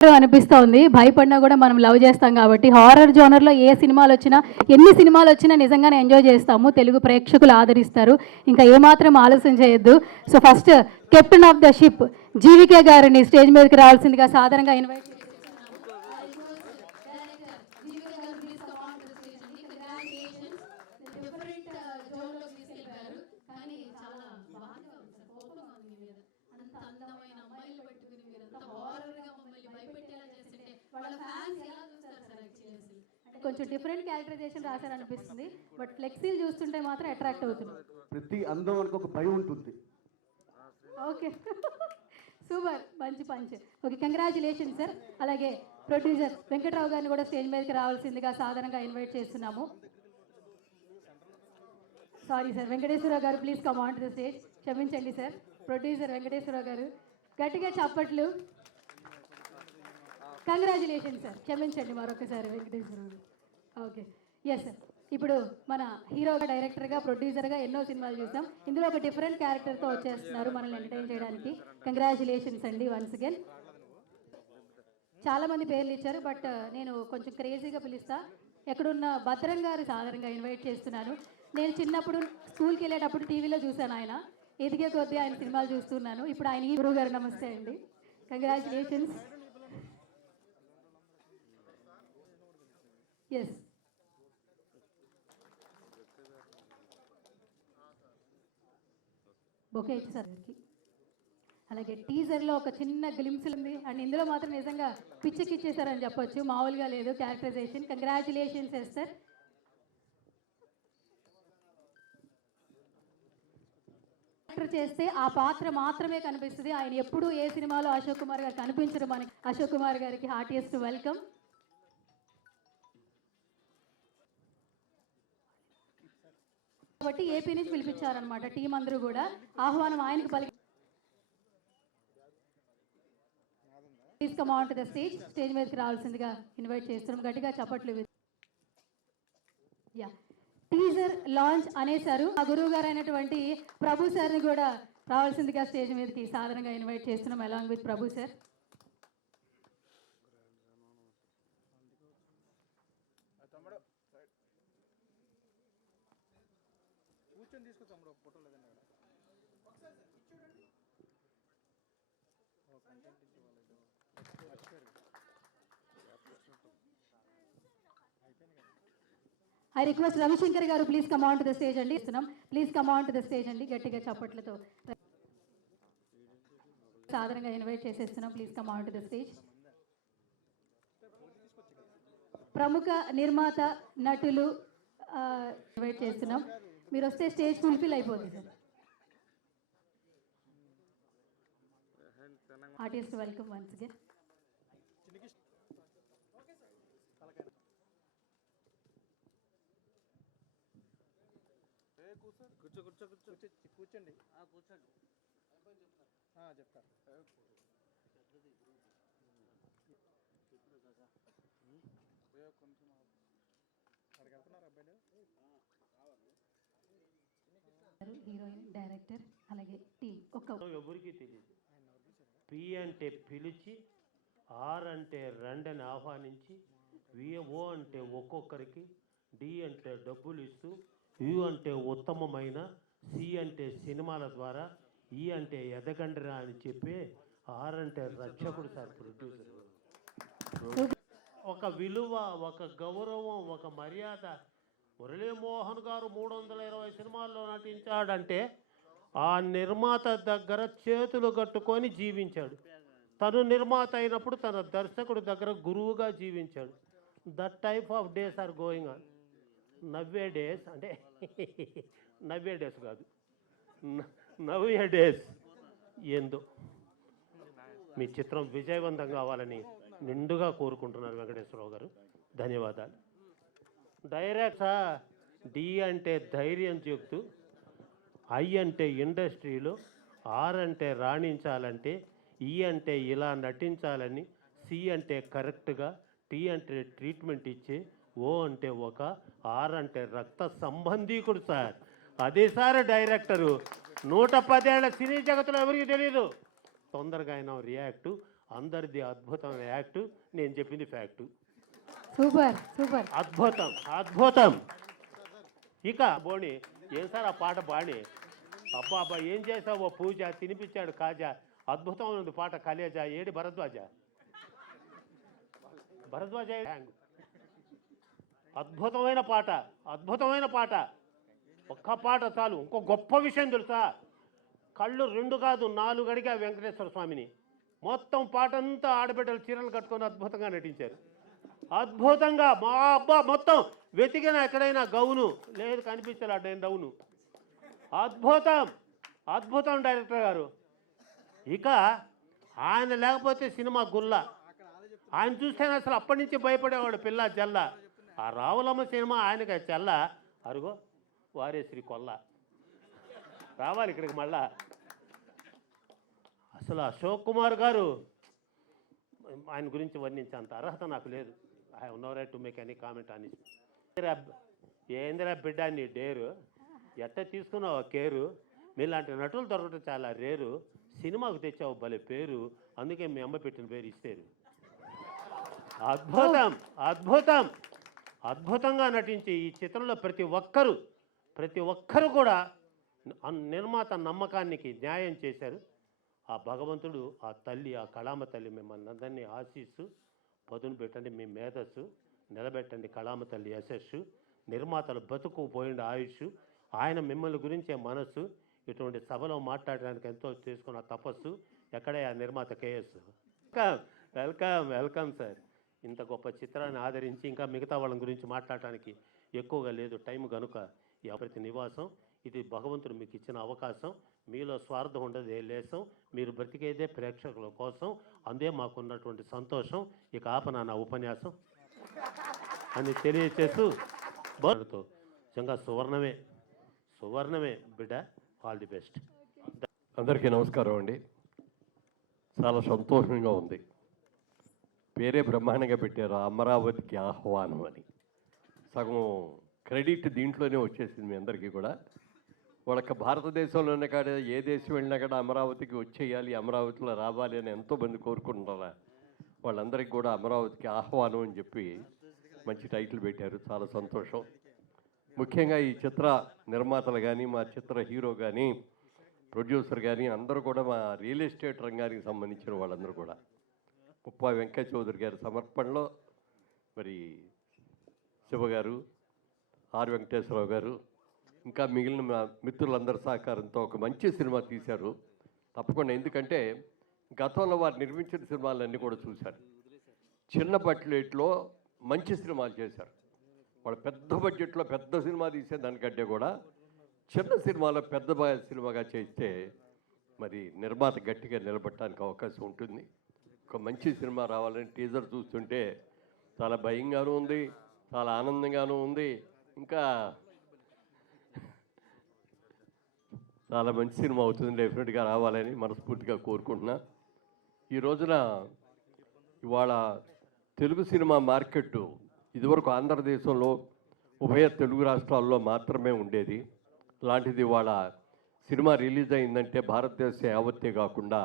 అనిపిస్తోంది. భయపడినా కూడా మనం లవ్ చేస్తాం కాబట్టి హారర్ జోనర్లో ఏ సినిమాలు వచ్చినా ఎన్ని సినిమాలు వచ్చినా నిజంగానే ఎంజాయ్ చేస్తాము. తెలుగు ప్రేక్షకులు ఆదరిస్తారు. ఇంకా ఏమాత్రం ఆలస్యం చేయొద్దు. So first captain of the ship GVK గారిని స్టేజ్ మీదకి రావాల్సిందిగా సాధారణంగా ఇన్వైట్ కొంచెం డిఫరెంట్ క్యారెక్టరైజేషన్ రాశారనిపిస్తుంది. బట్ ఫ్లెక్సీలు చూస్తుంటే మాత్రం అట్రాక్ట్ అవుతుంది. ప్రతి అందం వరకు ఒక భయం ఉంటుంది. ఓకే సూపర్, మంచి పంచ్. Okay, congratulation sir. అలాగే ప్రొడ్యూసర్ వెంకట్రావు గారిని కూడా స్టేజ్ మీదకి రావాల్సిందిగా సాధారణంగా ఇన్వైట్ చేస్తున్నాము. సారీ సార్, వెంకటేశ్వరరావు గారు please come on to the stage. క్షమించండి సార్. ప్రొడ్యూసర్ వెంకటేశ్వరరావు గారు గట్టిగా చప్పట్లు. Congratulation sir. క్షమించండి మరొకసారి వెంకటేశ్వరరావు. Okay, yes sir. ఇప్పుడు మన హీరోగా, డైరెక్టర్గా, ప్రొడ్యూసర్గా ఎన్నో సినిమాలు చూసాం. ఇందులో ఒక డిఫరెంట్ క్యారెక్టర్తో వచ్చేస్తున్నారు మనల్ని ఎంటర్టైన్ చేయడానికి. కంగ్రాచులేషన్స్ అండి వన్స్ అగైన్. చాలామంది పేర్లు ఇచ్చారు, బట్ నేను కొంచెం క్రేజీగా పిలుస్తా. ఎక్కడున్న భద్రం గారు సాధారణంగా ఇన్వైట్ చేస్తున్నాను. నేను చిన్నప్పుడు స్కూల్కి వెళ్ళేటప్పుడు టీవీలో చూశాను. ఆయన ఎదిగే కొద్దీ ఆయన సినిమాలు చూస్తున్నాను. ఇప్పుడు ఆయన గురువు గారు నమస్తే అండి. కంగ్రాచులేషన్స్. ఎస్, బొకే ఇచ్చేసరికి. అలాగే టీజర్లో ఒక చిన్న గ్లిమ్స్ ఉంది అండ్ ఇందులో మాత్రం నిజంగా పిచ్చెక్కిచ్చేసారని చెప్పొచ్చు. మామూలుగా లేదు క్యారెక్టరైజేషన్. Congratulations sir. క్యారెక్టర్ చేస్తే ఆ పాత్ర మాత్రమే కనిపిస్తుంది. ఆయన ఎప్పుడు ఏ సినిమాలో అశోక్ కుమార్ గారు కనిపించరు మనకి. అశోక్ కుమార్ గారికి హార్టియెస్ట్ వెల్కమ్. కాబట్టి ఏపీ నుంచి పిలిపించారనమాట టీం అందరూ కూడా. ఆహ్వానం ఆయనకు పలికి. Please come on to the stage. Stage మీదకి రావాల్సిందిగా ఇన్వైట్ చేస్తున్నాం. గట్టిగా చప్పట్లు. యా, టీజర్ లాంచ్ అనేసారు. ఆ గురువు గారు అయినటువంటి ప్రభు సార్ని కూడా రావాల్సిందిగా స్టేజ్ మీదకి సాధారణంగా ఇన్వైట్ చేస్తున్నాం along with Prabhu sir. I request Ravishankar గారు please come on to the stage అండి. ఇస్తున్నాం, please come on to the stage అండి. గట్టిగా చప్పట్లతో సాధారణంగా ఇన్వైట్ చేసేస్తున్నాం. Please come on to the stage. ప్రముఖ నిర్మాత, నటులు ఇన్వైట్ చేస్తున్నాం. మీరు వస్తే స్టేజ్ ఫుల్ఫిల్ అయిపోతుంది sir. Artist welcome once again. కూర్చోండి. చెప్తారు. హీరోయిన్, డైరెక్టర్, అలాగే టీం ఎవరికి తెలియదు. పి అంటే పిలిచి, ఆర్ అంటే రండని ఆహ్వానించి, విఓ అంటే ఒక్కొక్కరికి, డి అంటే డబ్బులు ఇస్తూ, యు అంటే ఉత్తమమైన, సి అంటే సినిమాల ద్వారా, ఈ అంటే ఎదగండిరా అని చెప్పి, ఆర్ అంటే రక్షకుడు సార్ ప్రొడ్యూసర్. ఒక విలువ, ఒక గౌరవం, ఒక మర్యాద. మురళీమోహన్ గారు 320 సినిమాల్లో నటించాడంటే ఆ నిర్మాత దగ్గర చేతులు కట్టుకొని జీవించాడు. తను నిర్మాత అయినప్పుడు తన దర్శకుడి దగ్గర గురువుగా జీవించాడు. That type of days are going on నవ్వే డేస్. అంటే నవ్వే డేస్ కాదు, నవ్వే డేస్. ఏందో మీ చిత్రం విజయవంతం కావాలని నిండుగా కోరుకుంటున్నారు వెంకటేశ్వరరావు గారు. ధన్యవాదాలు. డైరెక్టర్ డి అంటే ధైర్యం చెప్తూ, ఐ అంటే ఇండస్ట్రీలో, ఆర్ అంటే రాణించాలంటే, ఈ అంటే ఇలా నటించాలని, సి అంటే కరెక్ట్గా, టీ అంటే ట్రీట్మెంట్ ఇచ్చే, ఓ అంటే ఒక, ఆర్ అంటే రక్త సంబంధీకుడు సార్. అదే సార్ డైరెక్టరు. 110 ఏళ్ల సినీ జగత్తులో ఎవరికి తెలీదు. తొందరగా ఆయన రియాక్టు. అందరిది అద్భుతమైన యాక్టు, నేను చెప్పింది ఫ్యాక్టు. Super super. అద్భుతం అద్భుతం. ఇక బోణి ఏం సార్ ఆ పాట బాణి, అబ్బా అబ్బా ఏం చేసావు పూజ, తినిపించాడు కాజా, అద్భుతం ఉంది పాట కలేజా, ఏడి భరద్వాజ, భరద్వాజ అద్భుతమైన పాట, అద్భుతమైన పాట. ఒక్క పాట చాలు. ఇంకో గొప్ప విషయం తెలుసా, కళ్ళు 2 కాదు 4 అడిగా వెంకటేశ్వర స్వామిని. మొత్తం పాట అంతా ఆడబిడ్డలు చీరలు కట్టుకొని అద్భుతంగా నటించారు. అద్భుతంగా మా అబ్బా మొత్తం వెతికిన ఎక్కడైనా గౌను లేదు, కనిపించాలి నేను డౌను. అద్భుతం అద్భుతం డైరెక్టర్ గారు. ఇక ఆయన లేకపోతే సినిమా గుల్ల. ఆయన చూస్తేనే అసలు అప్పటి నుంచి భయపడేవాడు పిల్ల జల్ల. ఆ రావులమ్మ సినిమా ఆయనకి చెల్ల, అరుగో వారేశ్రీ కొల్ల రావాలి ఇక్కడికి మళ్ళా. అసలు అశోక్ కుమార్ గారు, ఆయన గురించి వర్ణించేంత అర్హత నాకు లేదు. I have no right to make any comment అని. ఏందిరా బిడ్డ నీ డేరు, ఎట్ట తీసుకున్నావు కేరు, మీలాంటి నటులు దొరకటం చాలా రేరు, సినిమాకు తెచ్చావు భలే పేరు, అందుకే మీ అమ్మ పెట్టిన పేరు ఇస్తారు. అద్భుతం అద్భుతం అద్భుతంగా నటించి ఈ చిత్రంలో ప్రతి ఒక్కరు కూడా నిర్మాత నమ్మకానికి న్యాయం చేశారు. ఆ భగవంతుడు, ఆ తల్లి, ఆ కళామ తల్లి మిమ్మల్ని అందరినీ ఆశీస్సు పదును పెట్టండి, మీ మేధస్సు నిలబెట్టండి, కళామ తల్లి యశస్సు, నిర్మాతలు బతుకు పోయిన ఆయుష్, ఆయన మిమ్మల్ని గురించే మనస్సు, ఇటువంటి సభలో మాట్లాడడానికి ఎంతో చేసుకున్న తపస్సు, ఎక్కడే ఆ నిర్మాత కేఎస్. Welcome welcome sir. ఇంత గొప్ప చిత్రాన్ని ఆదరించి ఇంకా మిగతా వాళ్ళ గురించి మాట్లాడటానికి ఎక్కువగా లేదు టైం కనుక ఈ ప్రతి నివాసం ఇది భగవంతుడు మీకు ఇచ్చిన అవకాశం. మీలో స్వార్థం ఉండదు ఏ లేసం, మీరు బ్రతికేదే ప్రేక్షకుల కోసం, అందే మాకున్నటువంటి సంతోషం. ఇక ఆపన నా ఉపన్యాసం అని తెలియచేస్తూ బాగుతో నిజంగా సువర్ణమే బిడ్డ. All the best. అందరికీ నమస్కారం అండి. చాలా సంతోషంగా ఉంది. పేరే బ్రహ్మాండంగా పెట్టారు, అమరావతికి ఆహ్వానం అని. సగం క్రెడిట్ దీంట్లోనే వచ్చేసింది మీ అందరికీ కూడా. వాళ్ళకి భారతదేశంలోనే కాడ ఏ దేశం వెళ్ళినా కూడా అమరావతికి వచ్చేయాలి, అమరావతిలో రావాలి అని ఎంతోమంది కోరుకుంటున్నారా. వాళ్ళందరికీ కూడా అమరావతికి ఆహ్వానం అని చెప్పి మంచి టైటిల్ పెట్టారు. చాలా సంతోషం. ముఖ్యంగా ఈ చిత్ర నిర్మాతలు కానీ, మా చిత్ర హీరో కానీ, ప్రొడ్యూసర్ కానీ అందరూ కూడా మా రియల్ ఎస్టేట్ రంగానికి సంబంధించిన వాళ్ళందరూ కూడా ముప్పా వెంకయ్య చౌదరి గారి సమర్పణలో మరి శివ గారు, ఆర్ వెంకటేశ్వరరావు గారు, ఇంకా మిగిలిన మా మిత్రులందరి సహకారంతో ఒక మంచి సినిమా తీశారు తప్పకుండా. ఎందుకంటే గతంలో వారు నిర్మించిన సినిమాలన్నీ కూడా చూశారు. చిన్న బడ్జెట్లో మంచి సినిమాలు చేశారు. వాళ్ళు పెద్ద బడ్జెట్లో పెద్ద సినిమా తీసే దానికంటే కూడా చిన్న సినిమాలో పెద్ద సినిమాగా చేస్తే మరి నిర్మాత గట్టిగా నిలబడటానికి అవకాశం ఉంటుంది. ఒక మంచి సినిమా రావాలని టీజర్ చూస్తుంటే చాలా భయంగానూ ఉంది, చాలా ఆనందంగానూ ఉంది, ఇంకా చాలా మంచి సినిమా అవుతుంది. డెఫినెట్గా రావాలని మనస్ఫూర్తిగా కోరుకుంటున్నా. ఈ రోజున ఇవాళ తెలుగు సినిమా మార్కెట్ ఇదివరకు ఆంధ్రదేశంలో ఉభయ తెలుగు రాష్ట్రాల్లో మాత్రమే ఉండేది. లాంటిది ఇవాళ సినిమా రిలీజ్ అయిందంటే భారతదేశం యావత్తే కాకుండా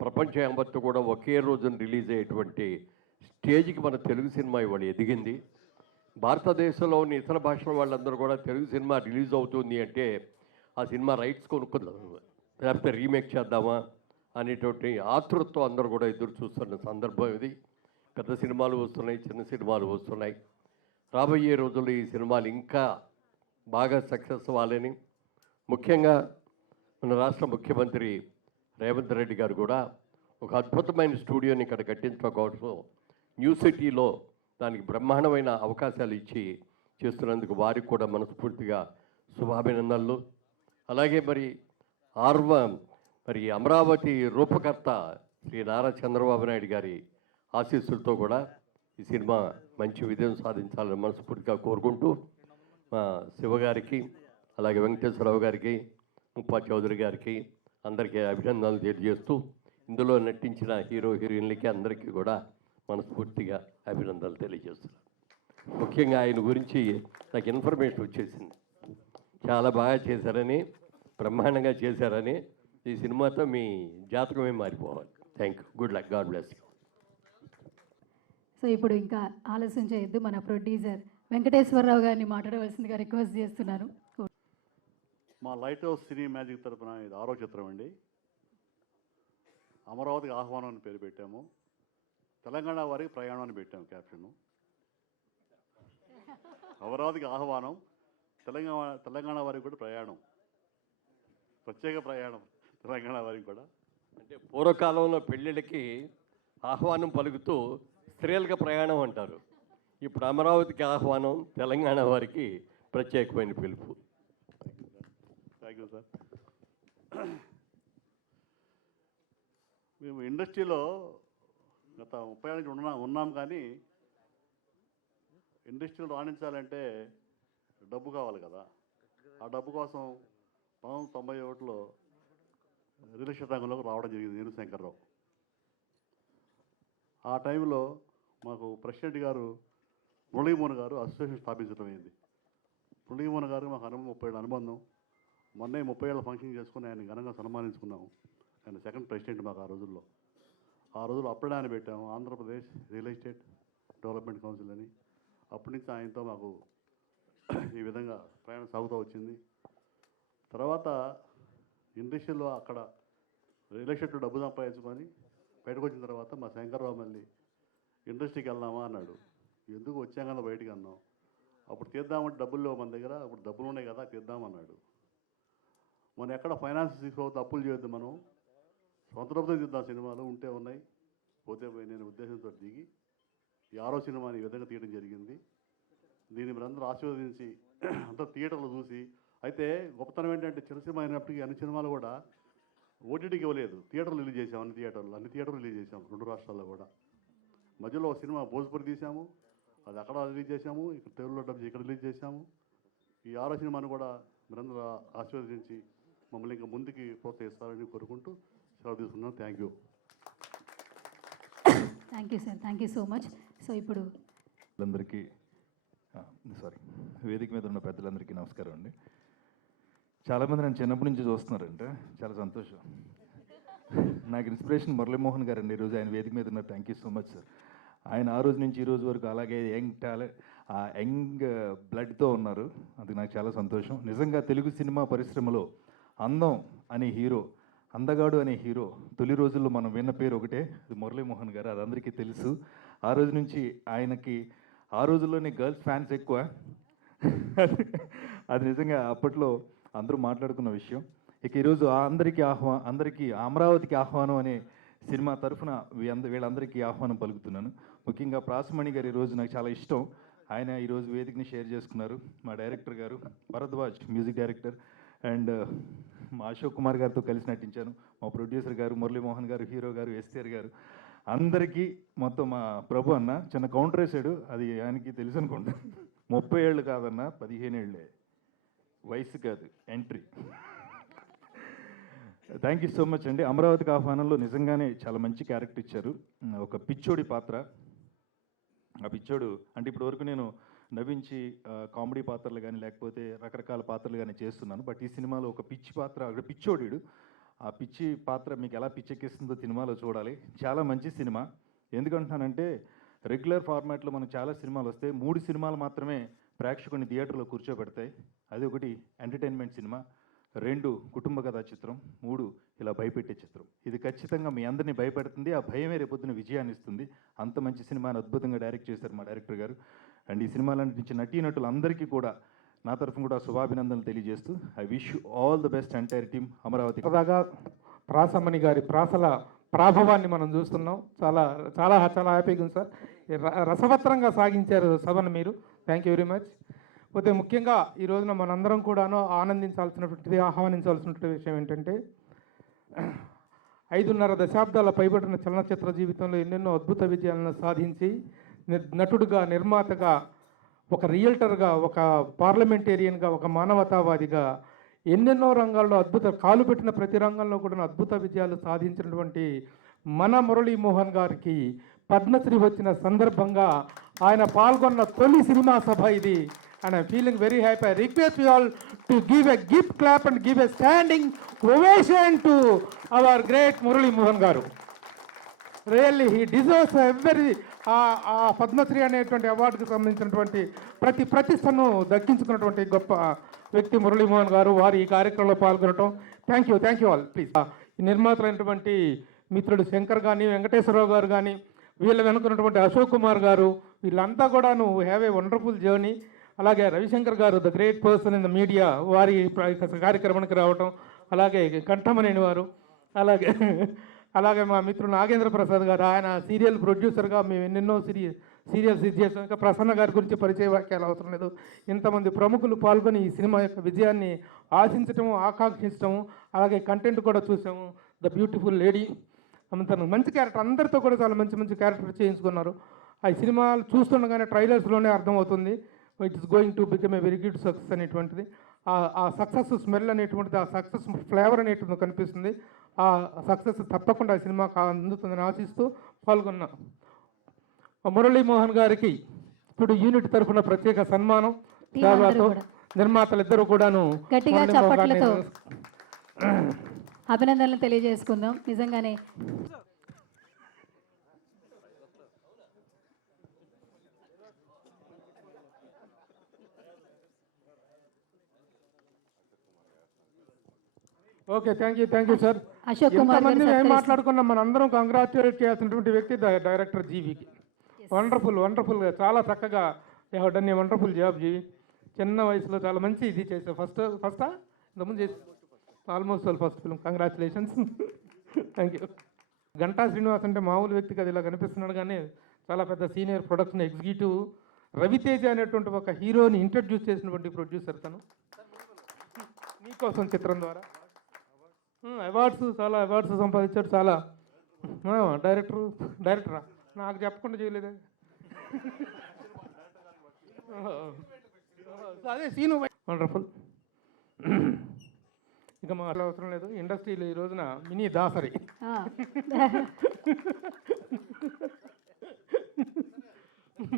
ప్రపంచం యావత్తు కూడా ఒకే రోజున రిలీజ్ అయ్యేటువంటి స్టేజ్కి మన తెలుగు సినిమా ఇవాళ ఎదిగింది. భారతదేశంలోని ఇతర భాషల వాళ్ళందరూ కూడా తెలుగు సినిమా రిలీజ్ అవుతుంది అంటే ఆ సినిమా రైట్స్ కొనుక్కుందాం, లేకపోతే రీమేక్ చేద్దామా అనేటువంటి ఆతృతతో అందరూ కూడా ఎదురు చూస్తున్న సందర్భం ఇది. పెద్ద సినిమాలు వస్తున్నాయి, చిన్న సినిమాలు వస్తున్నాయి. రాబోయే రోజుల్లో ఈ సినిమాలు ఇంకా బాగా సక్సెస్ అవ్వాలని, ముఖ్యంగా మన రాష్ట్ర ముఖ్యమంత్రి రేవంత్ రెడ్డి గారు కూడా ఒక అద్భుతమైన స్టూడియోని ఇక్కడ కట్టించడం కోసం న్యూ సిటీలో దానికి బ్రహ్మాండమైన అవకాశాలు ఇచ్చి చేస్తున్నందుకు వారికి కూడా మనస్ఫూర్తిగా శుభాభినందనలు. అలాగే మరి అమరావతి రూపకర్త శ్రీ నారా చంద్రబాబు నాయుడు గారి ఆశీస్సులతో కూడా ఈ సినిమా మంచి విజయం సాధించాలని మనస్ఫూర్తిగా కోరుకుంటూ మా శివగారికి, అలాగే వెంకటేశ్వరరావు గారికి, ముప్పా చౌదరి గారికి అందరికీ అభినందనలు తెలియజేస్తూ ఇందులో నటించిన హీరో హీరోయిన్లకి అందరికీ కూడా మనస్ఫూర్తిగా అభినందనలు తెలియజేస్తున్నాను. ముఖ్యంగా ఆయన గురించి నాకు ఇన్ఫర్మేషన్ వచ్చేసింది. చాలా బాగా చేశారని, బ్రహ్మాండంగా చేశారని, ఈ సినిమాతో మీ జాతకమే మారిపోవాలి. Thank you, good luck, God bless you. So ఇప్పుడు ఇంకా ఆలస్యం చేయొద్దు, మన ప్రొడ్యూసర్ వెంకటేశ్వరరావు గారిని మాట్లాడవలసిందిగా రిక్వెస్ట్ చేస్తున్నారు. మా లైట్ హౌస్ సినీ మ్యాజిక్ తరపున ఇది 6వ చిత్రం అండి. అమరావతికి ఆహ్వానం అని పేరు పెట్టాము. తెలంగాణ వారికి ప్రయాణం అని పెట్టాము క్యాప్షన్. అమరావతికి ఆహ్వానం, తెలంగాణ వారికి కూడా ప్రయాణం, ప్రత్యేక ప్రయాణం తెలంగాణ వారికి కూడా. అంటే పూర్వకాలంలో పెళ్ళిళ్ళకి ఆహ్వానం పలుకుతూ స్త్రీలకు ప్రయాణం అంటారు. ఇప్పుడు అమరావతికి ఆహ్వానం, తెలంగాణ వారికి ప్రత్యేకమైన పిలుపు. Thank you sir. మేము ఇండస్ట్రీలో గత 30 ఏళ్ళ నుంచి ఉన్నాం కానీ ఇండస్ట్రీలో రాణించాలంటే డబ్బు కావాలి కదా. ఆ డబ్బు కోసం 1991లో రియల్ ఎస్టేట్ రంగంలోకి రావడం జరిగింది నేను, శంకర్రావు. ఆ టైంలో మాకు ప్రెసిడెంట్ గారు మురళీమోహన్ గారు అసోసియేషన్ స్థాపించడం అయింది. మురళీమోహన్ గారు మాకు 30 ఏళ్ళ అనుబంధం. మొన్నే 30 ఏళ్ళ ఫంక్షన్ చేసుకుని ఆయన ఘనంగా సన్మానించుకున్నాము. ఆయన సెకండ్ ప్రెసిడెంట్ మాకు ఆ రోజుల్లో. ఆ రోజుల్లో అప్పుడే ఆయన పెట్టాము Andhra Pradesh real estate development council అని. అప్పటి నుంచి ఆయనతో మాకు ఈ విధంగా ప్రయాణం సాగుతూ వచ్చింది. తర్వాత ఇండస్ట్రీలో అక్కడ రియల్ ఎస్టేట్లో డబ్బు సంపాదించుకొని బయటకు వచ్చిన తర్వాత మా శంకర్రావు మళ్ళీ ఇండస్ట్రీకి వెళ్దామా అన్నాడు. ఎందుకు వచ్చాం కదా బయటికి అన్నాం. అప్పుడు తీద్దామంటే డబ్బులు లేవు మన దగ్గర, అప్పుడు డబ్బులు ఉన్నాయి కదా తీద్దామన్నాడు. మనం ఎక్కడ ఫైనాన్స్ తీసుకోవద్దు, అప్పులు చేయొద్దు, మనం సొంత డబ్బుతో తీద్దాం, సినిమాలు ఉంటే ఉన్నాయి పోతే పోయి నేను ఉద్దేశంతో దిగి ఈ 6వ సినిమాని ఈ విధంగా తీయడం జరిగింది. దీన్ని మీరందరూ ఆశీర్వదించి అంతా థియేటర్లు చూసి, అయితే గొప్పతనం ఏంటంటే చిన్న సినిమా అయినప్పటికీ అన్ని సినిమాలు కూడా ఓటీటీకి ఇవ్వలేదు, థియేటర్లు రిలీజ్ చేసాం. అన్ని థియేటర్లు రిలీజ్ చేసాం 2 రాష్ట్రాల్లో కూడా. మధ్యలో ఒక సినిమా భోజ్పూర్ తీసాము, అది అక్కడ రిలీజ్ చేసాము, ఇక్కడ తెలుగులో డబ్బు ఇక్కడ రిలీజ్ చేసాము. ఈ 6వ సినిమాను కూడా మీరందరూ ఆశీర్వదించి మమ్మల్ని ఇంకా ముందుకి ప్రోత్సహిస్తారని కోరుకుంటూ సెలవు తీసుకున్నాను. Thank you. Thank you sir, thank you so much. So ఇప్పుడు అందరికీ వేదిక మీద ఉన్న పెద్దలందరికీ నమస్కారం అండి. చాలామంది నన్ను చిన్నప్పటి నుంచి చూస్తున్నారంటే చాలా సంతోషం. నాకు ఇన్స్పిరేషన్ మురళీమోహన్ గారు అండి. ఈరోజు ఆయన వేదిక మీద ఉన్నారు. Thank you so much sir. ఆయన ఆ రోజు నుంచి ఈ రోజు వరకు అలాగే యంగ్ బ్లడ్తో ఉన్నారు. అది నాకు చాలా సంతోషం. నిజంగా తెలుగు సినిమా పరిశ్రమలో అందం అనే హీరో, అందగాడు అనే హీరో తొలి రోజుల్లో మనం విన్న పేరు ఒకటే, అది మురళీమోహన్ గారు. అది అందరికీ తెలుసు. ఆ రోజు నుంచి ఆయనకి ఆ రోజుల్లోనే గర్ల్స్ ఫ్యాన్స్ ఎక్కువ. అది నిజంగా అప్పట్లో అందరూ మాట్లాడుకున్న విషయం. ఇక ఈరోజు అందరికీ అమరావతికి ఆహ్వానం అనే సినిమా తరఫున వీళ్ళందరికీ ఆహ్వానం పలుకుతున్నాను. ముఖ్యంగా ప్రాసమణి గారు ఈరోజు నాకు చాలా ఇష్టం. ఆయన ఈరోజు వేదికని షేర్ చేసుకున్నారు. మా డైరెక్టర్ గారు భరద్వాజ్ మ్యూజిక్ డైరెక్టర్, అండ్ మా అశోక్ కుమార్ గారితో కలిసి నటించాను. మా ప్రొడ్యూసర్ గారు మురళీమోహన్ గారు, హీరో గారు ఎస్ఆర్ గారు, అందరికీ మొత్తం మా ప్రభు అన్న చిన్న కౌంటర్ వేసాడు. అది ఆయనకి తెలుసు అనుకోండి. 30 ఏళ్ళు కాదన్న, 15 ఏళ్ళే, వయసు కాదు, entry. Thank you so much అండి. అమరావతికి ఆహ్వానంలో నిజంగానే చాలా మంచి క్యారెక్టర్ ఇచ్చారు. ఒక పిచ్చోడి పాత్ర. ఆ పిచ్చోడు అంటే ఇప్పటి వరకు నేను నవ్వించి కామెడీ పాత్రలు కానీ లేకపోతే రకరకాల పాత్రలు కానీ చేస్తున్నాను. బట్ ఈ సినిమాలో ఒక పిచ్చి పాత్ర, అక్కడ పిచ్చోడు. ఆ పిచ్చి పాత్ర మీకు ఎలా పిచ్చెక్కిస్తుందో సినిమాలో చూడాలి. చాలా మంచి సినిమా. ఎందుకంటున్నానంటే రెగ్యులర్ ఫార్మాట్లో మనకు చాలా సినిమాలు వస్తాయి. 3 సినిమాలు మాత్రమే ప్రేక్షకుని థియేటర్లో కూర్చోబెడతాయి. అది ఒకటి ఎంటర్టైన్మెంట్ సినిమా, 2 కుటుంబ కథా చిత్రం, 3 ఇలా భయపెట్టే చిత్రం. ఇది ఖచ్చితంగా మీ అందరినీ భయపెడుతుంది. ఆ భయమే రేపొద్దున విజయాన్ని ఇస్తుంది. అంత మంచి సినిమాని అద్భుతంగా డైరెక్ట్ చేశారు మా డైరెక్టర్ గారు. అండ్ ఈ సినిమాలో నటించిన నటీనటులు అందరికీ కూడా నా తరఫున కూడా శుభాభినందనలు తెలియజేస్తూ I wish you all the best entire team Amaravati. సరదాగా ప్రాసమణి గారి ప్రాసల ప్రాభవాన్ని మనం చూస్తున్నాం. చాలా చాలా చాలా హ్యాపీగా ఉంది సార్. రసవత్రంగా సాగించారు సభను మీరు. Thank you very much. పోతే ముఖ్యంగా ఈ రోజున మనందరం కూడాను ఆనందించాల్సినటువంటిది, ఆహ్వానించాల్సినటువంటి విషయం ఏంటంటే 5.5 దశాబ్దాల పైబడిన చలనచిత్ర జీవితంలో ఎన్నెన్నో అద్భుత విజయాలను సాధించి నటుడుగా, నిర్మాతగా, ఒక రియల్టర్గా, ఒక పార్లమెంటేరియన్గా, ఒక మానవతావాదిగా ఎన్నెన్నో రంగాల్లో కాలు పెట్టిన ప్రతి రంగంలో కూడా అద్భుత విజయాలు సాధించినటువంటి మన మురళీమోహన్ గారికి పద్మశ్రీ వచ్చిన సందర్భంగా ఆయన పాల్గొన్న తొలి సినిమా సభ ఇది. And I'm feeling very happy. I request you all to give a gift clap and give a standing ovation to our great Murali Mohan Garu. Really he deserves every ఆ పద్మశ్రీ అనేటువంటి అవార్డుకు సంబంధించినటువంటి ప్రతి ప్రతిష్టను దక్కించుకున్నటువంటి గొప్ప వ్యక్తి మురళీమోహన్ గారు. వారు ఈ కార్యక్రమంలో పాల్గొనడం థ్యాంక్ యూ ఆల్. ప్లీజ్ ఈ నిర్మాతలైనటువంటి మిత్రుడు శంకర్ కానీ, వెంకటేశ్వరరావు గారు కానీ, వీళ్ళ వెనుకున్నటువంటి అశోక్ కుమార్ గారు, వీళ్ళంతా కూడాను హ్యావ్ ఏ వండర్ఫుల్ జర్నీ. అలాగే రవిశంకర్ గారు, the great person in the media, వారి కార్యక్రమానికి రావటం, అలాగే కంఠమనేని వారు, అలాగే మా మిత్రుడు నాగేంద్ర ప్రసాద్ గారు, ఆయన సీరియల్ ప్రొడ్యూసర్గా మేము ఎన్నెన్నో సీరియల్స్ ఇది చేసాం. ఇంకా ప్రసన్న గారి గురించి పరిచయ వాక్యాలు అవసరం లేదు. ఇంతమంది ప్రముఖులు పాల్గొని ఈ సినిమా యొక్క విజయాన్ని ఆశించటము, ఆకాంక్షించటము, అలాగే కంటెంట్ కూడా చూసాము. ద బ్యూటిఫుల్ లేడీ, అంత మంచి క్యారెక్టర్, అందరితో కూడా చాలా మంచి మంచి క్యారెక్టర్ చేయించుకున్నారు. ఆ సినిమాలు చూస్తుండగానే ట్రైలర్స్లోనే అర్థమవుతుంది it is going to become a very good success అనేటువంటిది. ఆ సక్సెస్ స్మెల్ అనేటువంటిది, ఆ సక్సెస్ ఫ్లేవర్ అనేటువంటిది కనిపిస్తుంది. ఆ సక్సెస్ తప్పకుండా ఆ సినిమాకు అందుతుందని ఆశిస్తూ పాల్గొన్న మురళీమోహన్ గారికి ఇప్పుడు యూనిట్ తరఫున ప్రత్యేక సన్మానం సేవలతో నిర్మాతలిద్దరూ కూడాను గట్టిగా చప్పట్లతో అభినందనలు తెలియజేసుకుందాం. నిజంగానే okay, thank you sir. Ashok Kumar గారు ఎంతమంది మేము సత్కరిస్తారు. మాట్లాడుకున్నాం, మనందరం కంగ్రాచులేట్ చేయాల్సినటువంటి వ్యక్తి డైరెక్టర్ జీవికి. వండర్ఫుల్గా చాలా చక్కగా డన్ ఏ వండర్ఫుల్ జాబ్ జీవి. చిన్న వయసులో చాలా మంచి ఇది చేసావు. ఫస్టా ఇంతకుముందు చేసి almost first film. Congratulations. Thank you. Ganta Srinivas అంటే మామూలు వ్యక్తి కదా, ఇలా కనిపిస్తున్నాడు కానీ చాలా పెద్ద సీనియర్ ప్రొడక్షన్ ఎగ్జిక్యూటివ్. రవితేజ అనేటువంటి ఒక హీరోని ఇంట్రడ్యూస్ చేసినటువంటి ప్రొడ్యూసర్ తను. మీకోసం చిత్రం ద్వారా చాలా అవార్డ్స్ సంపాదించాడు. చాలా డైరెక్టరా నాకు చెప్పకుండా చేయలేదే. అదే సీను వండర్ఫుల్. ఇంకా మా అవసరం లేదు. ఇండస్ట్రీలో ఈ రోజున మినీ దాసరి.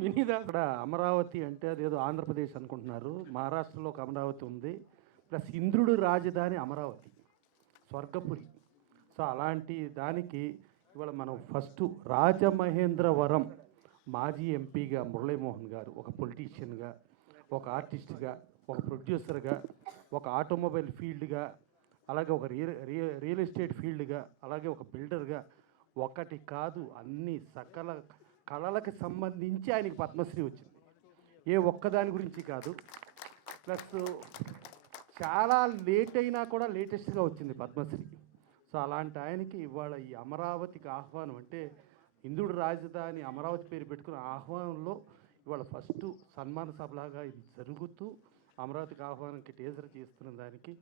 మినీ ఇక్కడ అమరావతి అంటే అదేదో ఆంధ్రప్రదేశ్ అనుకుంటున్నారు. మహారాష్ట్రలో ఒక అమరావతి ఉంది, ప్లస్ ఇంద్రుడు రాజధాని అమరావతి, స్వర్గపురి. సో అలాంటి దానికి ఇవాళ మనం ఫస్ట్ రాజమహేంద్రవరం మాజీ ఎంపీగా మురళీమోహన్ గారు, ఒక పొలిటీషియన్గా, ఒక ఆర్టిస్ట్గా, ఒక ప్రొడ్యూసర్గా, ఒక ఆటోమొబైల్ ఫీల్డ్గా, అలాగే ఒక రియల్ ఎస్టేట్ ఫీల్డ్గా, అలాగే ఒక బిల్డర్గా, ఒకటి కాదు అన్ని సకల కళలకు సంబంధించి ఆయనకి పద్మశ్రీ వచ్చింది. ఏ ఒక్కదాని గురించి కాదు. ప్లస్ చాలా లేట్ అయినా కూడా లేటెస్ట్గా వచ్చింది పద్మశ్రీ. సో అలాంటి ఆయనకి ఇవాళ ఈ అమరావతికి ఆహ్వానం, అంటే ఇంద్రుడు రాజధాని అమరావతి పేరు పెట్టుకున్న ఆహ్వానంలో ఇవాళ ఫస్ట్ సన్మాన సభలాగా ఇది జరుగుతూ అమరావతికి ఆహ్వానంకి టేజర్ చేస్తున్న దానికి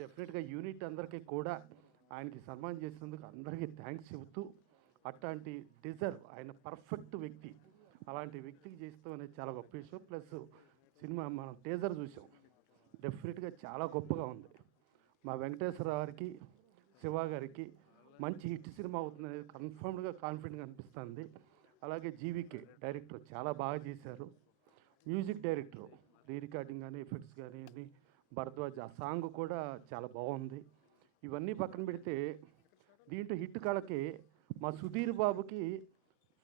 డెఫినెట్గా యూనిట్ అందరికీ కూడా ఆయనకి సన్మానం చేసినందుకు అందరికీ థ్యాంక్స్ చెబుతూ, అట్లాంటి డిజర్వ్ ఆయన పర్ఫెక్ట్ వ్యక్తి, అలాంటి వ్యక్తికి చేస్తాం అనేది చాలా గొప్ప విషయం. ప్లస్ సినిమా మనం టేజర్ చూసాం, డెఫినెట్గా చాలా గొప్పగా ఉంది. మా వెంకటేశ్వర గారికి, శివ గారికి మంచి హిట్ సినిమా అవుతుంది అనేది కన్ఫర్మ్డ్గా కాన్ఫిడెంట్గా అనిపిస్తుంది. అలాగే జీవికే డైరెక్టర్ చాలా బాగా చేశారు. మ్యూజిక్ డైరెక్టర్ రీ రికార్డింగ్ కానీ ఎఫెక్ట్స్ కానీ భరద్వాజ్, ఆ సాంగ్ కూడా చాలా బాగుంది. ఇవన్నీ పక్కన పెడితే దీంట్లో హిట్ కాలకి మా సుధీర్ బాబుకి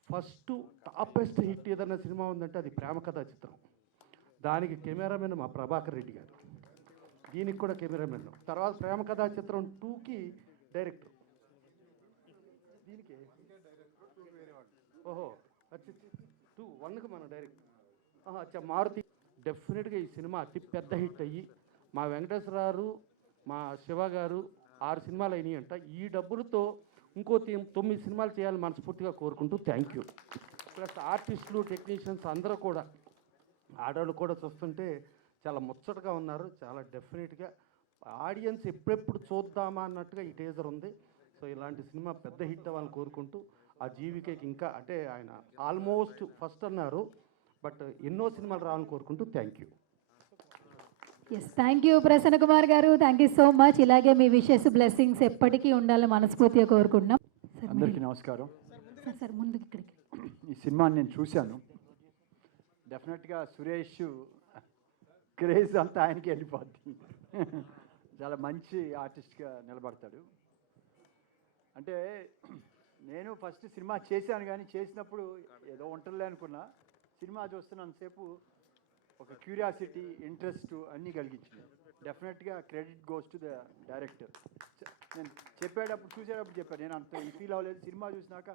ఫస్ట్ టాపెస్ట్ హిట్ ఏదైనా సినిమా ఉందంటే అది ప్రేమ కథా చిత్రం. దానికి కెమెరామెన్ మా ప్రభాకర్ రెడ్డి గారు, దీనికి కూడా కెమెరామెన్. తర్వాత ప్రేమ కథా చిత్రం 2కి డైరెక్టర్, దీనికి ఓహో అచ్చా 1కి మన డైరెక్టర్ అచ్చా మారుతి. డెఫినెట్గా ఈ సినిమా అతి పెద్ద హిట్ అయ్యి మా వెంకటేశ్వరరావు, మా శివ గారు 6 సినిమాలు అయినాయి అంట. ఈ డబ్బులతో ఇంకో 9 సినిమాలు చేయాలని మనస్ఫూర్తిగా కోరుకుంటూ థ్యాంక్ యూ. ప్లస్ ఆర్టిస్టులు, టెక్నీషియన్స్ అందరూ కూడా, ఆడవాళ్ళు కూడా చూస్తుంటే చాలా ముచ్చటగా ఉన్నారు. చాలా డెఫినెట్గా ఆడియన్స్ ఎప్పుడెప్పుడు చూద్దామా అన్నట్టుగా ఈ టేజర్ ఉంది. సో ఇలాంటి సినిమా పెద్ద హిట్ అవ్వాలని కోరుకుంటూ, ఆ జీవికేకి ఇంకా అంటే ఆయన ఆల్మోస్ట్ ఫస్ట్ అన్నారు, బట్ ఎన్నో సినిమాలు రావాలని కోరుకుంటూ thank you. Yes, thank you Prasanna Kumar గారు, థ్యాంక్ యూ సో మచ్. ఇలాగే మీ విషెస్, బ్లెస్సింగ్స్ ఎప్పటికీ ఉండాలని మనస్ఫూర్తిగా కోరుకుంటున్నాం. అందరికీ నమస్కారం. సార్ ముందుకు ఇక్కడికి. ఈ సినిమాని నేను చూశాను. డెఫినెట్గా సురేష్ క్రేజ్ అంతా ఆయనకి వెళ్ళిపోద్ది. చాలా మంచి ఆర్టిస్ట్గా నిలబడతాడు. అంటే నేను ఫస్ట్ సినిమా చేశాను కానీ చేసినప్పుడు ఏదో ఉంటుందిలే అనుకున్నా. సినిమా చూస్తున్నంతసేపు ఒక క్యూరియాసిటీ, ఇంట్రెస్ట్ అన్నీ కలిగించింది. డెఫినెట్గా credit goes to the director. నేను చెప్పేటప్పుడు చూసేటప్పుడు చెప్పాను, నేను అంత ఫీల్ అవ్వలేదు. సినిమా చూసినాక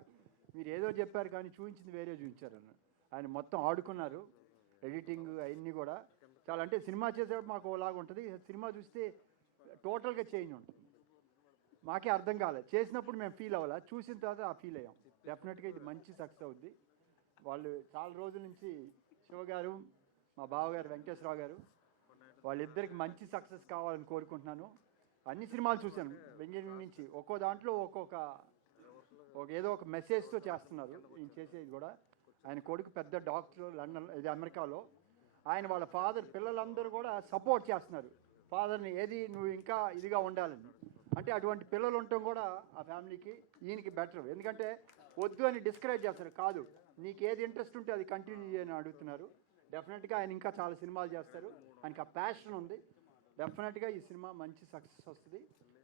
మీరు ఏదో చెప్పారు కానీ చూపించింది వేరే చూపించారు అన్న. ఆయన మొత్తం ఆడుకున్నారు, ఎడిటింగ్ అవన్నీ కూడా చాలా. అంటే సినిమా చేసేటప్పుడు మాకు ఓలాగా ఉంటుంది, సినిమా చూస్తే టోటల్గా చేంజ్ ఉంటుంది. మాకే అర్థం కాలేదు, చేసినప్పుడు మేము ఫీల్ అవ్వాలి, చూసిన తర్వాత ఆ ఫీల్ అయ్యాం. డెఫినెట్గా ఇది మంచి సక్సెస్ అవుద్ది. వాళ్ళు చాలా రోజుల నుంచి శివ గారు, మా బావగారు వెంకటేశ్వరరావు గారు, వాళ్ళిద్దరికి మంచి సక్సెస్ కావాలని కోరుకుంటున్నాను. అన్ని సినిమాలు చూశాను బెంగళూరు నుంచి, ఒక్కో దాంట్లో ఏదో ఒక మెసేజ్తో చేస్తున్నారు. ఈయన చేసేది కూడా, ఆయన కొడుకు పెద్ద డాక్టర్ లండన్, ఇది అమెరికాలో. ఆయన వాళ్ళ ఫాదర్, పిల్లలందరూ కూడా సపోర్ట్ చేస్తున్నారు ఫాదర్ని, ఏది నువ్వు ఇంకా ఇదిగా ఉండాలని. అంటే అటువంటి పిల్లలు ఉండటం కూడా ఆ ఫ్యామిలీకి, ఈయనకి బెటర్. ఎందుకంటే వద్దు అని డిస్కరేజ్ చేస్తారు, కాదు నీకు ఏది ఇంట్రెస్ట్ ఉంటే అది కంటిన్యూ చేయని అడుగుతున్నారు. డెఫినెట్గా ఆయన ఇంకా చాలా సినిమాలు చేస్తారు, ఆయనకి ఆ ప్యాషన్ ఉంది. డెఫినెట్గా ఈ సినిమా మంచి సక్సెస్ వస్తుంది.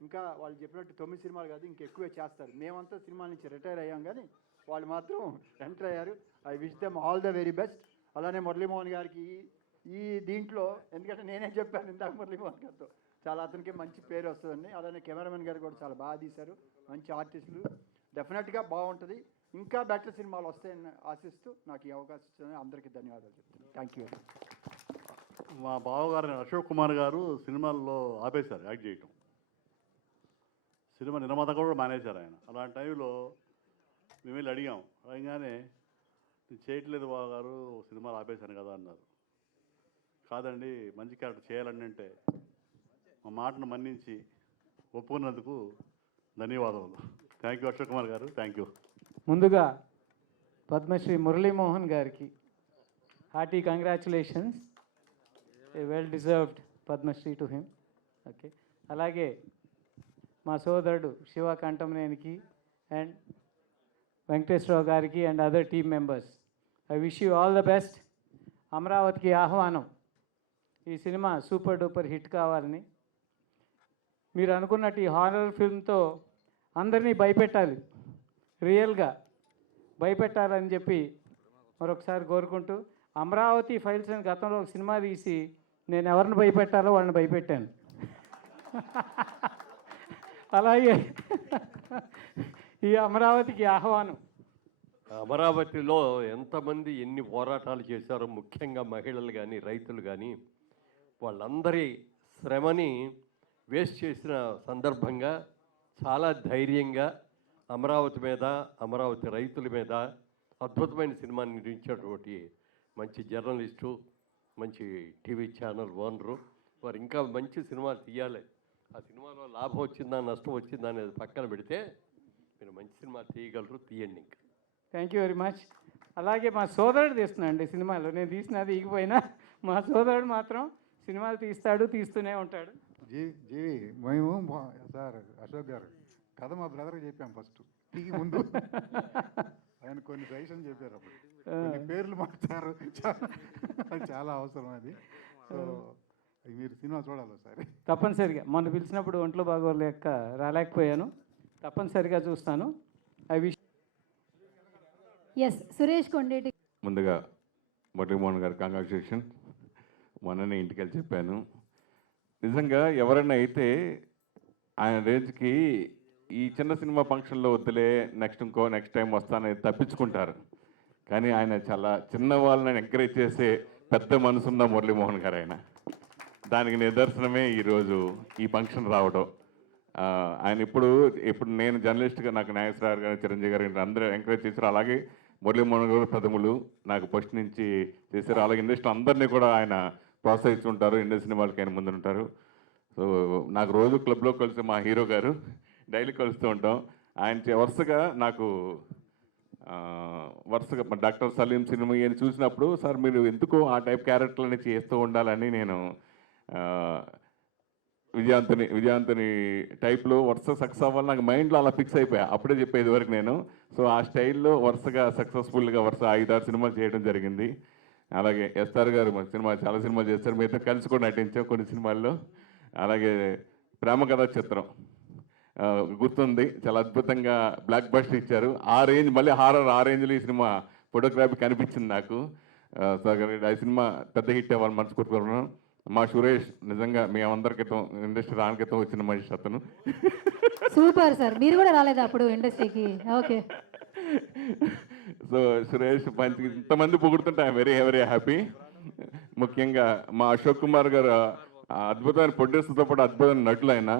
ఇంకా వాళ్ళు చెప్పినట్టు 9 సినిమాలు కాదు, ఇంకా ఎక్కువే చేస్తారు. మేమంతా సినిమాల నుంచి రిటైర్ అయ్యాం కానీ వాళ్ళు మాత్రం ఎంటర్ అయ్యారు. I wish them all the very best. అలానే మురళీమోహన్ గారికి ఈ దీంట్లో, ఎందుకంటే నేనే చెప్పాను ఇందాక మురళీమోహన్ గారితో, చాలా అతనికి మంచి పేరు వస్తుందండి. అలానే కెమెరామెన్ గారు కూడా చాలా బాగా తీశారు, మంచి ఆర్టిస్టులు. డెఫినెట్గా బాగుంటుంది, ఇంకా బెటర్ సినిమాలు వస్తాయని ఆశిస్తూ నాకు ఈ అవకాశం ఇచ్చిన అందరికీ ధన్యవాదాలు చెప్తున్నాను. Thank you. మా బావగారు అశోక్ కుమార్ గారు సినిమాల్లో ఆపేశారు యాక్ట్ చేయటం, సినిమా నిర్మాత కూడా మానేశారు ఆయన. అలాంటి టైంలో మేము వెళ్ళి అడిగానే నేను చేయట్లేదు బావగారు, సినిమాలు ఆపేశాను కదా అన్నారు. కాదండి, మంచి క్యారెక్టర్ చేయాలని అంటే మా మాటను మన్నించి ఒప్పుకున్నందుకు ధన్యవాదాలు. థ్యాంక్ యూ అశోక్ కుమార్ గారు, థ్యాంక్ యూ. ముందుగా పద్మశ్రీ మురళీమోహన్ గారికి hearty congratulations, a well deserved Padma Shri to him. Okay, అలాగే మా సోదరుడు శివ కంఠంనేనికి అండ్ వెంకటేశ్వరరావు గారికి and other team members, I wish you all the best. అమరావతికి ఆహ్వానం ఈ సినిమా సూపర్ డూపర్ హిట్ కావాలని, మీరు అనుకున్నట్టు ఈ హారర్ ఫిల్మ్తో అందరినీ భయపెట్టాలి, రియల్గా భయపెట్టాలని చెప్పి మరొకసారి కోరుకుంటూ, అమరావతి ఫైల్స్ అని గతంలో ఒక సినిమా తీసి నేను ఎవరిని భయపెట్టాలో వాళ్ళని భయపెట్టాను. అలాగే ఈ అమరావతికి ఆహ్వానం. అమరావతిలో ఎంతమంది ఎన్ని పోరాటాలు చేశారో, ముఖ్యంగా మహిళలు కానీ రైతులు కానీ వాళ్ళందరి శ్రమని వేస్ట్ చేసిన సందర్భంగా చాలా ధైర్యంగా అమరావతి మీద, అమరావతి రైతుల మీద అద్భుతమైన సినిమాని నిర్మించినటువంటి మంచి జర్నలిస్టు, మంచి టీవీ ఛానల్ ఓనరు వారు ఇంకా మంచి సినిమాలు తీయాలి. ఆ సినిమాలో లాభం వచ్చిందా నష్టం వచ్చిందా అనేది పక్కన పెడితే మీరు మంచి సినిమా తీయగలరు, తీయండి. ఇంకా థ్యాంక్ యూ వెరీ మచ్. అలాగే మా సోదరుడు తీస్తున్నాడు సినిమాలో, నేను తీసినది ఈగిపోయినా మా సోదరుడు మాత్రం సినిమాలు తీస్తూనే ఉంటాడు. జీవి మేము సార్ అశోక్ గారు కథ మా బ్రదర్కి చెప్పాం ఫస్ట్ టీకి ముందు. ఆయన కొన్ని సజెషన్ చెప్పారు, అప్పుడు కొన్ని పేర్లు మార్చారు, అది చాలా అవసరం అది. సో మీరు సినిమా చూడాలి ఒకసారి తప్పనిసరిగా. మొన్న పిలిచినప్పుడు ఒంట్లో బాగోలేక రాలేకపోయాను, తప్పనిసరిగా చూస్తాను. I wish. Yes, Suresh Kondeti. ముందుగా మురళీమోహన్ గారు కంగ్రాచులేషన్. మొన్ననే ఇంటికి వెళ్ళి చెప్పాను, నిజంగా ఎవరైనా అయితే ఆయన రేంజ్కి ఈ చిన్న సినిమా ఫంక్షన్లో వద్దులే, నెక్స్ట్ టైం వస్తానని తప్పించుకుంటారు. కానీ ఆయన చాలా చిన్న వాళ్ళని ఎంకరేజ్ చేసే పెద్ద మనసున్న మురళీమోహన్ గారు ఆయన. దానికి నిదర్శనమే ఈరోజు ఈ ఫంక్షన్ రావడం. ఆయన ఇప్పుడు నేను జర్నలిస్ట్గా నాకు నాగేశ్వరరావు గారు, చిరంజీవి గారు అందరూ ఎంకరేజ్ చేశారు. అలాగే మురళీమోహన్ గారు ప్రథములు నాకు ఫస్ట్ నుంచి చేశారు. అలాగే ఇండస్ట్రీ అందరినీ కూడా ఆయన ప్రోత్సహిస్తుంటారు, ఇండస్ట్రీ సినిమాలకి ఆయన ముందుంటారు. సో నాకు రోజు క్లబ్లో కలిసి మా హీరో గారు డైలీ కలుస్తూ ఉంటాం. ఆయన వరుసగా డాక్టర్ సలీం సినిమా అని చూసినప్పుడు, సార్ మీరు ఎందుకో ఆ టైప్ క్యారెక్టర్లని చేస్తూ ఉండాలని నేను విజయాంతని టైప్లో వరుస సక్సెస్ అవ్వాలి నాకు మైండ్లో అలా ఫిక్స్ అయిపోయా. అప్పుడే చెప్పేది వరకు నేను. సో ఆ స్టైల్లో వరుసగా సక్సెస్ఫుల్గా 5-6 సినిమాలు చేయడం జరిగింది. అలాగే ఎస్ఆర్ గారు మన చాలా సినిమాలు చేస్తారు, మీతో కలిసి కూడా నటించాం కొన్ని సినిమాల్లో. అలాగే ప్రేమ కథా చిత్రం గుర్తుంది. చాలా అద్భుతంగా బ్లాక్ బస్టర్ ఇచ్చారు. ఆ రేంజ్, మళ్ళీ హారర్ ఆ రేంజ్లో ఈ సినిమా ఫోటోగ్రఫీ కనిపించింది నాకు. సో ఆ సినిమా పెద్ద హిట్ అవ్వాలని మనస్ఫూర్తిగా. మా సురేష్ నిజంగా మేమందరి క్రితం ఇండస్ట్రీ రాని క్రితం వచ్చిన మనిషి అతను. సూపర్ సార్, మీరు కూడా రాలేదా అప్పుడు ఇండస్ట్రీకి? ఓకే. సో సురేష్ పంచ్ ఇంతమంది పొగుడుతుంటే ఐఎమ్ వెరీ వెరీ హ్యాపీ. ముఖ్యంగా మా అశోక్ కుమార్ గారు అద్భుతమైన ప్రొడ్యూసర్తో పాటు అద్భుతమైన నటులు. ఆయన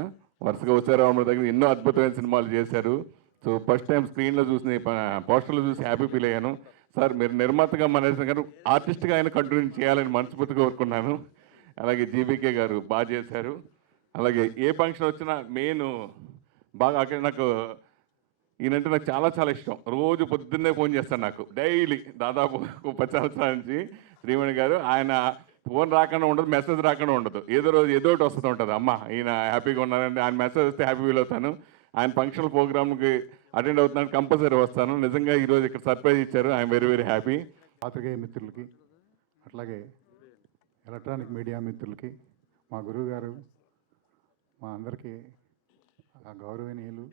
వరుసగా ఉత్సవరామ దగ్గర ఎన్నో అద్భుతమైన సినిమాలు చేశారు. సో ఫస్ట్ టైం స్క్రీన్లో చూసిన పోస్టర్లో చూసి హ్యాపీ ఫీల్ అయ్యాను. సార్ మీరు నిర్మాతగా మనసు గారు ఆర్టిస్ట్గా ఆయన కంటిన్యూ చేయాలని మనస్ఫూర్తిగా కోరుకున్నాను. అలాగే జీబీకే గారు బాగా చేశారు. అలాగే ఏ ఫంక్షన్ వచ్చినా మెయిన్ బాగా అక్కడ నాకు ఈయనంటే నాకు చాలా చాలా ఇష్టం. రోజు పొద్దున్నే ఫోన్ చేస్తాను నాకు డైలీ, దాదాపు 10 సంవత్సరాల నుంచి. శ్రీమణి గారు ఆయన ఫోన్ రాకుండా ఉండదు, మెసేజ్ రాకుండా ఉండదు. ఏదో రోజు ఏదో ఒకటి వస్తూ ఉంటుంది. అమ్మ ఈయన హ్యాపీగా ఉన్నారంటే ఆయన మెసేజ్ వస్తే హ్యాపీ ఫీల్ అవుతాను. ఆయన ఫంక్షనల్ ప్రోగ్రామ్కి అటెండ్ అవుతున్నాను, కంపల్సరీ వస్తాను. నిజంగా ఈరోజు ఇక్కడ సర్ప్రైజ్ ఇచ్చారు. I'm very very happy. పాత్రికేయ మిత్రులకి, అట్లాగే ఎలక్ట్రానిక్ మీడియా మిత్రులకి, మా గురువు గారు, మా అందరికీ ఆ గౌరవనీయులు,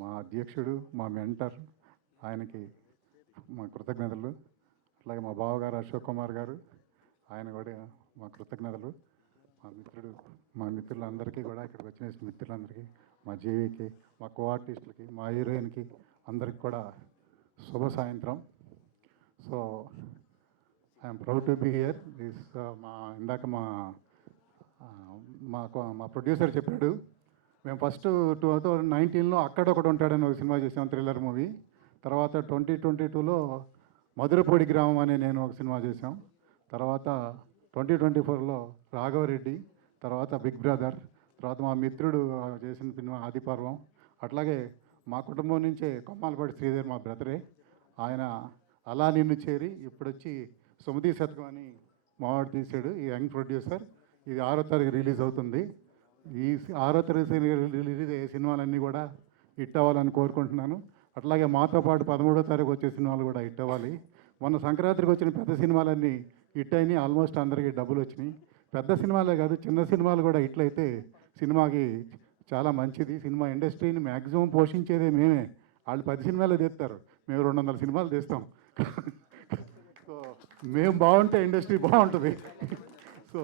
మా అధ్యక్షుడు, మా మెంటర్, ఆయనకి మా కృతజ్ఞతలు. అట్లాగే మా బావగారు అశోక్ కుమార్ గారు, ఆయన కూడా మా కృతజ్ఞతలు. మా మిత్రులందరికీ కూడా, ఇక్కడికి వచ్చిన మిత్రులందరికీ, మా జేవీకి, మా కో ఆర్టిస్టులకి, మా హీరోయిన్కి అందరికి కూడా శుభ సాయంత్రం. So I'm proud to be here. ఇందాక మా ప్రొడ్యూసర్ చెప్పాడు, మేము ఫస్ట్ 2019లో అక్కడొకటి ఉంటాడని ఒక సినిమా చేసాం, థ్రిల్లర్ మూవీ. తర్వాత 2022లో మధురపూడి గ్రామం అనే నేను ఒక సినిమా చేసాం. తర్వాత 2024లో రాఘవరెడ్డి, తర్వాత బిగ్ బ్రదర్, తర్వాత మా మిత్రుడు చేసిన సినిమా ఆదిపర్వం. అట్లాగే మా కుటుంబం నుంచే కొమ్మాలపాటి శ్రీధర్ మా బ్రదరే, ఆయన అలా నిన్ను చేరి ఇప్పుడు వచ్చి సుమతి శతకం అని మావాడు తీశాడు. ఈ యంగ్ ప్రొడ్యూసర్. ఇది 6వ తారీఖు రిలీజ్ అవుతుంది. ఈ 6వ తారీఖు రిలీజ్ అయ్యే సినిమాలన్నీ కూడా హిట్ అవ్వాలని కోరుకుంటున్నాను. అట్లాగే మాతో పాటు 13వ తారీఖు వచ్చే సినిమాలు కూడా హిట్ అవ్వాలి. మొన్న సంక్రాంతికి వచ్చిన పెద్ద సినిమాలన్నీ హిట్ అయినాయి. ఆల్మోస్ట్ అందరికీ డబ్బులు వచ్చినాయి. పెద్ద సినిమాలే కాదు, చిన్న సినిమాలు కూడా హిట్లు అయితే సినిమాకి చాలా మంచిది. సినిమా ఇండస్ట్రీని మ్యాక్సిమం పోషించేదే మేమే. వాళ్ళు 10 సినిమాలే తీస్తారు, మేము 200 సినిమాలు తీస్తాం. సో మేము బాగుంటే ఇండస్ట్రీ బాగుంటుంది. సో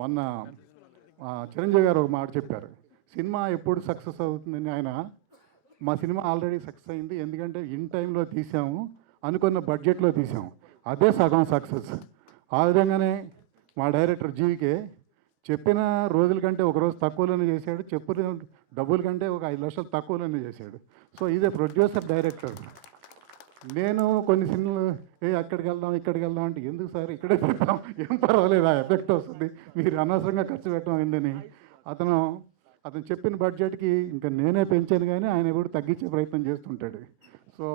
మొన్న చిరంజీవి గారు ఒక మాట చెప్పారు, సినిమా ఎప్పుడు సక్సెస్ అవుతుందని. ఆయన మా సినిమా ఆల్రెడీ సక్సెస్ అయింది, ఎందుకంటే ఇన్ టైంలో తీసాము, అనుకున్న బడ్జెట్లో తీసాము, అదే సగం సక్సెస్. ఆ విధంగానే మా డైరెక్టర్ జీవికే చెప్పిన రోజుల కంటే ఒక రోజు తక్కువలోనే చేశాడు, చెప్పిన డబ్బుల కంటే ఒక 5 లక్షలు తక్కువలోనే చేశాడు. సో ఇదే ప్రొడ్యూసర్ డైరెక్టర్. నేను కొన్ని సినిమాలు అక్కడికి వెళ్దాం ఇక్కడికి వెళ్దాం అంటే, ఎందుకు సార్ ఇక్కడే పెడతాం, ఏం పర్వాలేదు, ఆ ఎఫెక్ట్ వస్తుంది, మీరు అనవసరంగా ఖర్చు పెట్టడం ఏంటని. అతను చెప్పిన బడ్జెట్కి ఇంకా నేనే పెంచాను, కానీ ఆయన ఎప్పుడు తగ్గించే ప్రయత్నం చేస్తుంటాడు. సో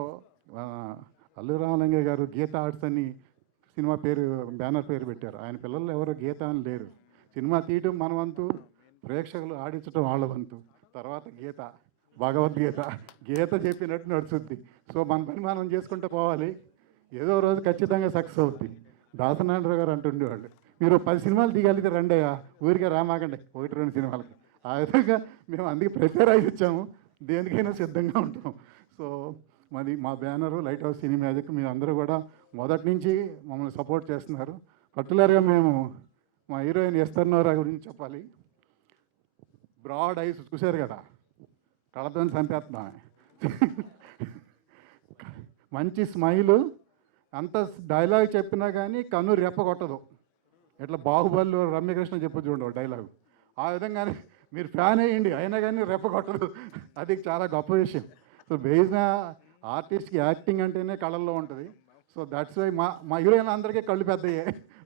అల్లు రామలింగయ్య గారు గీత ఆర్ట్స్ అని సినిమా పేరు, బ్యానర్ పేరు పెట్టారు. ఆయన పిల్లలు ఎవరు గీత అని లేరు. సినిమా తీయటం మన వంతు, ప్రేక్షకులు ఆడించడం వాళ్ళ వంతు, తర్వాత గీత, భగవద్గీత, గీత చెప్పినట్టు నడుచుద్ది. సో మన పని మనం చేసుకుంటూ పోవాలి, ఏదో రోజు ఖచ్చితంగా సక్సెస్ అవుద్ది. దాసనారాయణరావు గారు అంటుండేవాళ్ళు, మీరు 10 సినిమాలు తీయగలిగితే రండయ్యా, ఊరికే రామాకండి 1-2 సినిమాలకి. ఆ విధంగా మేము అందుకే ప్రిపేర్ అయి వచ్చాము, దేనికైనా సిద్ధంగా ఉంటాం. సో మా బ్యానరు లైట్ హౌస్ సినీ మ్యాజిక్. మీరు అందరూ కూడా మొదటి నుంచి మమ్మల్ని సపోర్ట్ చేస్తున్నారు. పర్టికులర్గా మేము మా హీరోయిన్ ఎస్తర్నోరా గురించి చెప్పాలి. బ్రాడ్ ఐస్ చూశారు కదా, కళతో చంపేస్తున్నాం. మంచి స్మైలు, అంత డైలాగ్ చెప్పినా కానీ కన్ను రెప్ప కొట్టదు. ఇట్లా బాహుబలిలో రమ్యకృష్ణ చెప్పొచ్చు చూడండి డైలాగు, ఆ విధంగానే మీరు ఫ్యాన్ అయ్యండి, అయినా కానీ రెప్ప కొట్టదు. అది చాలా గొప్ప విషయం. సో బేసిన ఆర్టిస్ట్కి యాక్టింగ్ అంటేనే కళల్లో ఉంటుంది. సో దట్స్ వై మా హీరోయిన్ అందరికీ కళ్ళు పెద్దయ్యే.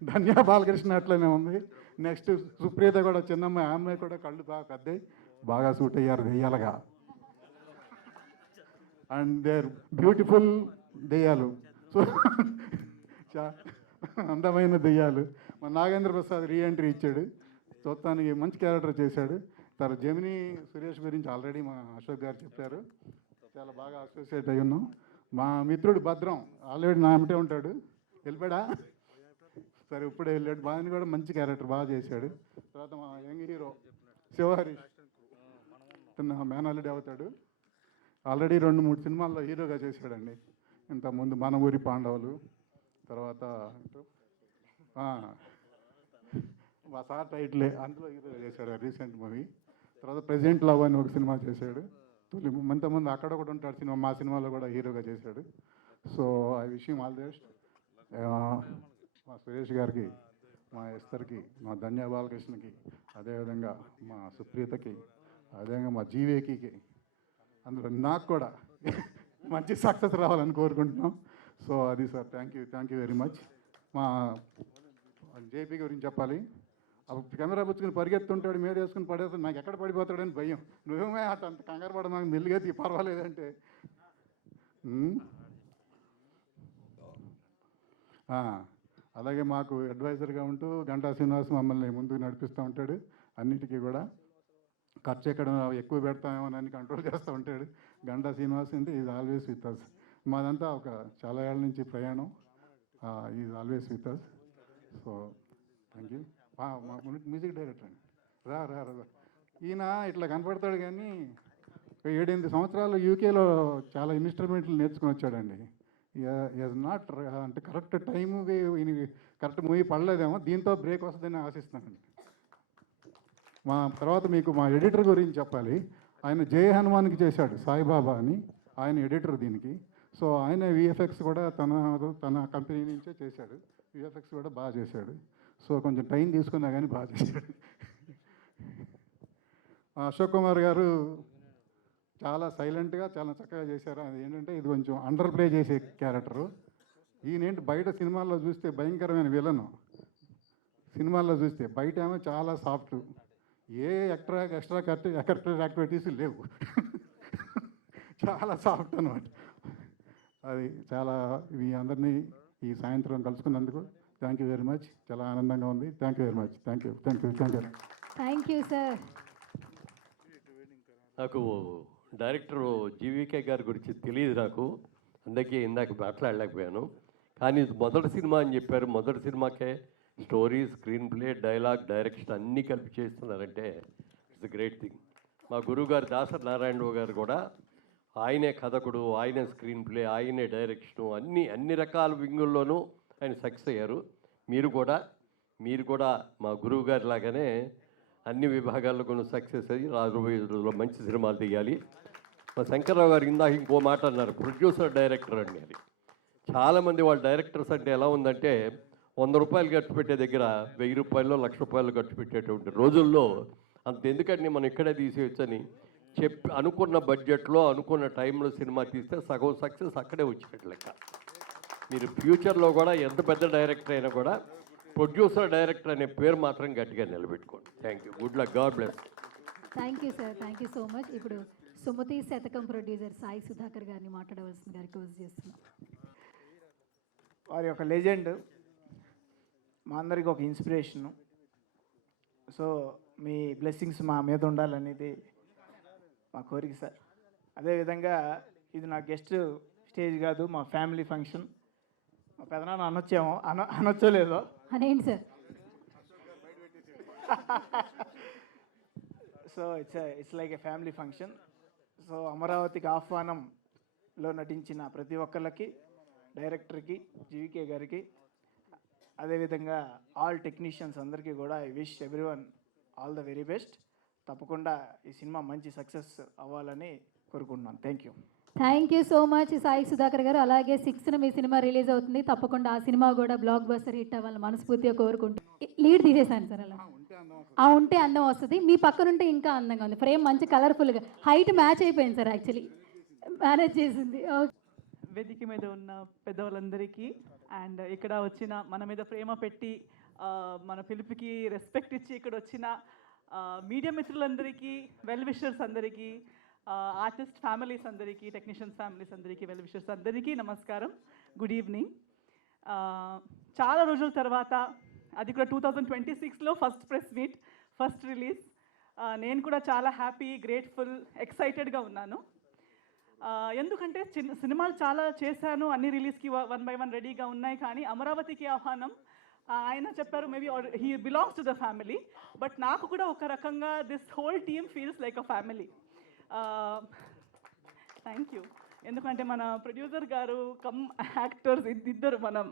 ధన్యా బాలకృష్ణ అట్లనే ఉంది. నెక్స్ట్ సుప్రీత కూడా చిన్నమ్మాయి, ఆ అమ్మాయి కూడా కళ్ళు బాగా పెద్దవి, బాగా సూట్ అయ్యారు దెయ్యాలుగా. అండ్ దేర్ బ్యూటిఫుల్ దెయ్యాలు. సో అందమైన దెయ్యాలు. మా నాగేంద్ర ప్రసాద్ రీఎంట్రీ ఇచ్చాడు, చూస్తానికి మంచి క్యారెక్టర్ చేశాడు. తర్వాత జమినీ సురేష్ గురించి ఆల్రెడీ మా అశోక్ గారు చెప్పారు, చాలా బాగా అసోసియేట్ అయి ఉన్నాం. మా మిత్రుడు భద్రం ఆల్రెడీ నా అమ్మటే ఉంటాడు, వెళ్ళిపోయాడా సరే ఇప్పుడే వెళ్ళాడు. బాగా కూడా మంచి క్యారెక్టర్ బాగా చేశాడు. తర్వాత మా యంగ్ హీరో శివహరీష్, అతను మేనల్లుడు అవుతాడు. ఆల్రెడీ 2-3 సినిమాల్లో హీరోగా చేశాడండి. ఇంతకుముందు మన ఊరి పాండవులు, తర్వాత మా సార్ టైటిలే, అందులో హీరోగా చేశాడు రీసెంట్ మూవీ. తర్వాత ప్రెసిడెంట్ లవ్ అని ఒక సినిమా చేశాడు. ఇంతకుముందు అక్కడ కూడా ఉంటాడు సినిమా, మా సినిమాలో కూడా హీరోగా చేశాడు. So I wish him all the best. మా సురేష్ గారికి, మా ఎస్తర్కి, మా ధన్య బాలకృష్ణకి, అదేవిధంగా మా సుప్రీతకి, అదేవిధంగా మా జీవేకి, అందులో నాకు కూడా మంచి సక్సెస్ రావాలని కోరుకుంటున్నాం. సో అది sir, thank you very much. మా జేపీ గురించి చెప్పాలి. అప్పుడు కెమెరా పుచ్చుకుని పరిగెత్తుంటాడు, మీద వేసుకుని పడేస్తాడు, నాకు ఎక్కడ పడిపోతాడని భయం. నువ్వేమే అంత కంగారు పడ, నాకు మెల్లిగా పర్వాలేదంటే. అలాగే మాకు అడ్వైజర్గా ఉంటూ గంటా శ్రీనివాస్ మమ్మల్ని ముందుకు నడిపిస్తూ ఉంటాడు. అన్నిటికీ కూడా ఖర్చు ఎక్కడ ఎక్కువ పెడతామేమోనని కంట్రోల్ చేస్తూ ఉంటాడు. గంటా శ్రీనివాస్ అంటే ఈజ్ ఆల్వేస్ విత్ అస్. మాదంతా ఒక చాలా ఏళ్ళ నుంచి ప్రయాణం. Is always with us. So thank you. మా మ్యూజిక్ డైరెక్టర్ అండి, రా రా రా ఈయన ఇట్లా కనపడతాడు కానీ 7-8 సంవత్సరాలు యూకేలో చాలా ఇన్స్ట్రుమెంట్లు నేర్చుకుని వచ్చాడండి. ఈజ్ నాట్ అంటే కరెక్ట్ టైంకి కరెక్ట్ మూవీ పడలేదేమో, దీంతో బ్రేక్ వస్తుందని ఆశిస్తున్నానండి. మా తర్వాత మీకు మా ఎడిటర్ గురించి చెప్పాలి. ఆయన జయ హనుమాన్కి చేశాడు, సాయిబాబా అని, ఆయన ఎడిటర్ దీనికి. సో ఆయన విఎఫ్ఎక్స్ కూడా తన కంపెనీ నుంచే చేశాడు. విఎఫ్ఎక్స్ కూడా బాగా చేశాడు. సో కొంచెం టైం తీసుకున్నా కానీ బాగా చేశాడు. అశోక్ కుమార్ గారు చాలా సైలెంట్గా చాలా చక్కగా చేశారు. అది ఏంటంటే ఇది కొంచెం అండర్ ప్లే చేసే క్యారెక్టరు. ఈయనేంటి బయట సినిమాల్లో చూస్తే భయంకరమైన విలను, సినిమాల్లో చూస్తే బయట ఏమో చాలా సాఫ్ట్, ఏ ఎక్స్ట్రా కరెక్టర్ యాక్టివిటీస్ లేవు, చాలా సాఫ్ట్ అనమాట. అది చాలా మీ అందరినీ ఈ సాయంత్రం కలుసుకున్నందుకు థ్యాంక్ యూ వెరీ మచ్. చాలా ఆనందంగా ఉంది. Thank you very much. Thank you sir. నాకు డైరెక్టర్ జీవీకే గారి గురించి తెలియదు నాకు, అందుకే ఇందాక మాట్లాడలేకపోయాను. కానీ ఇది మొదటి సినిమా అని చెప్పారు. మొదటి సినిమాకే story, screenplay, dialogue, direction అన్నీ కలిపి చేస్తున్నారంటే ఇట్స్ గ్రేట్ థింగ్. మా గురువుగారు దాసరి నారాయణరావు గారు కూడా ఆయనే కథకుడు, ఆయనే స్క్రీన్ ప్లే, ఆయనే డైరెక్షను, అన్ని రకాల వింగుల్లోనూ ఆయన సక్సెస్ అయ్యారు. మీరు కూడా మా గురువు గారి లాగానే అన్ని విభాగాల్లో కూడా సక్సెస్ అయ్యి రాబోయే రోజుల్లో మంచి సినిమాలు తీయాలి. మా శంకర్రావు గారు ఇందాక ఇంకో మాట అన్నారు, ప్రొడ్యూసర్ డైరెక్టర్ అని. అది చాలామంది వాళ్ళ డైరెక్టర్స్ అంటే ఎలా ఉందంటే 100 రూపాయలు ఖర్చు పెట్టే దగ్గర 1000 రూపాయలు, 1,00,000 రూపాయలు ఖర్చు పెట్టేటువంటి రోజుల్లో అంత ఎందుకంటే మనం ఇక్కడే తీసేయచ్చని చెప్పి అనుకున్న బడ్జెట్లో అనుకున్న టైంలో సినిమా తీస్తే సగం సక్సెస్ అక్కడే వచ్చినట్లు లెక్క. మీరు ఫ్యూచర్లో కూడా ఎంత పెద్ద డైరెక్టర్ అయినా కూడా ప్రొడ్యూసర్ డైరెక్టర్ అనే పేరు మాత్రం గట్టిగా నిలబెట్టుకోండి. Thank you. Good luck. God bless. Thank you sir. Thank you so much. ఇప్పుడు సుమతి శతకం ప్రొడ్యూసర్ సాయి సుధాకర్ గారిని మాట్లాడవలసిందిగా రిక్వెస్ట్ చేస్తున్నాం. వారి ఒక లెజెండ్, మా అందరికి ఒక ఇన్స్పిరేషను. సో మీ బ్లెస్సింగ్స్ మా మీద ఉండాలనేది మా కోరిక సార్. అదేవిధంగా ఇది నా గెస్ట్ స్టేజ్ కాదు, మా ఫ్యామిలీ ఫంక్షన్. మా పెదనాన్న అనొచ్చేమో, అనొచ్చో లేదో అనేంటి sir. So it's like a family function. సో అమరావతికి ఆహ్వానంలో నటించిన ప్రతి ఒక్కళ్ళకి, డైరెక్టర్కి, జీవికే గారికి, అదేవిధంగా ఆల్ టెక్నీషియన్స్ అందరికీ కూడా I wish everyone all the very best. తప్పకుండా ఈ సినిమా మంచి సక్సెస్ అవ్వాలని కోరుకుంటున్నాను. Thank you so much Sai Sudhakar గారు. అలాగే 6న మీ సినిమా రిలీజ్ అవుతుంది. తప్పకుండా ఆ సినిమా కూడా బ్లాక్ బస్టర్ హిట్ అవ్వాలని మనస్ఫూర్తిగా కోరుకుంటూ లీడ్ తీసేశాను సార్. అలా ఉంటే అందం వస్తుంది. మీ పక్కనుంటే ఇంకా అందంగా ఉంది. ఫ్రేమ్ మంచి కలర్ఫుల్గా, హైట్ మ్యాచ్ అయిపోయింది సార్. యాక్చువల్లీ మేనేజ్ చేసింది. వేదిక మీద ఉన్న పెద్దవాళ్ళందరికీ అండ్ ఇక్కడ వచ్చిన మన మీద ప్రేమ పెట్టి మన పిలుపుకి రెస్పెక్ట్ ఇచ్చి ఇక్కడ వచ్చిన మీడియా మిత్రులందరికీ, వెల్ విషర్స్ అందరికీ, ఆర్టిస్ట్ ఫ్యామిలీస్ అందరికీ, టెక్నీషియన్స్ ఫ్యామిలీస్ అందరికీ, వెల్ విషర్స్ అందరికీ నమస్కారం. Good evening. చాలా రోజుల తర్వాత, అది కూడా 2026లో first press meet, first release. నేను కూడా చాలా హ్యాపీ, గ్రేట్ఫుల్, ఎక్సైటెడ్గా ఉన్నాను. ఎందుకంటే సినిమాలు చాలా చేశాను, అన్ని రిలీజ్కి 1 by 1 రెడీగా ఉన్నాయి. కానీ అమరావతికి ఆహ్వానం ఆయన చెప్పారు, maybe he belongs to the family, but నాకు కూడా ఒక రకంగా this whole team feels like a family. Thank you. ఎందుకంటే మన ప్రొడ్యూసర్ గారు కమ్ యాక్టర్స్ ఇద్దరు మన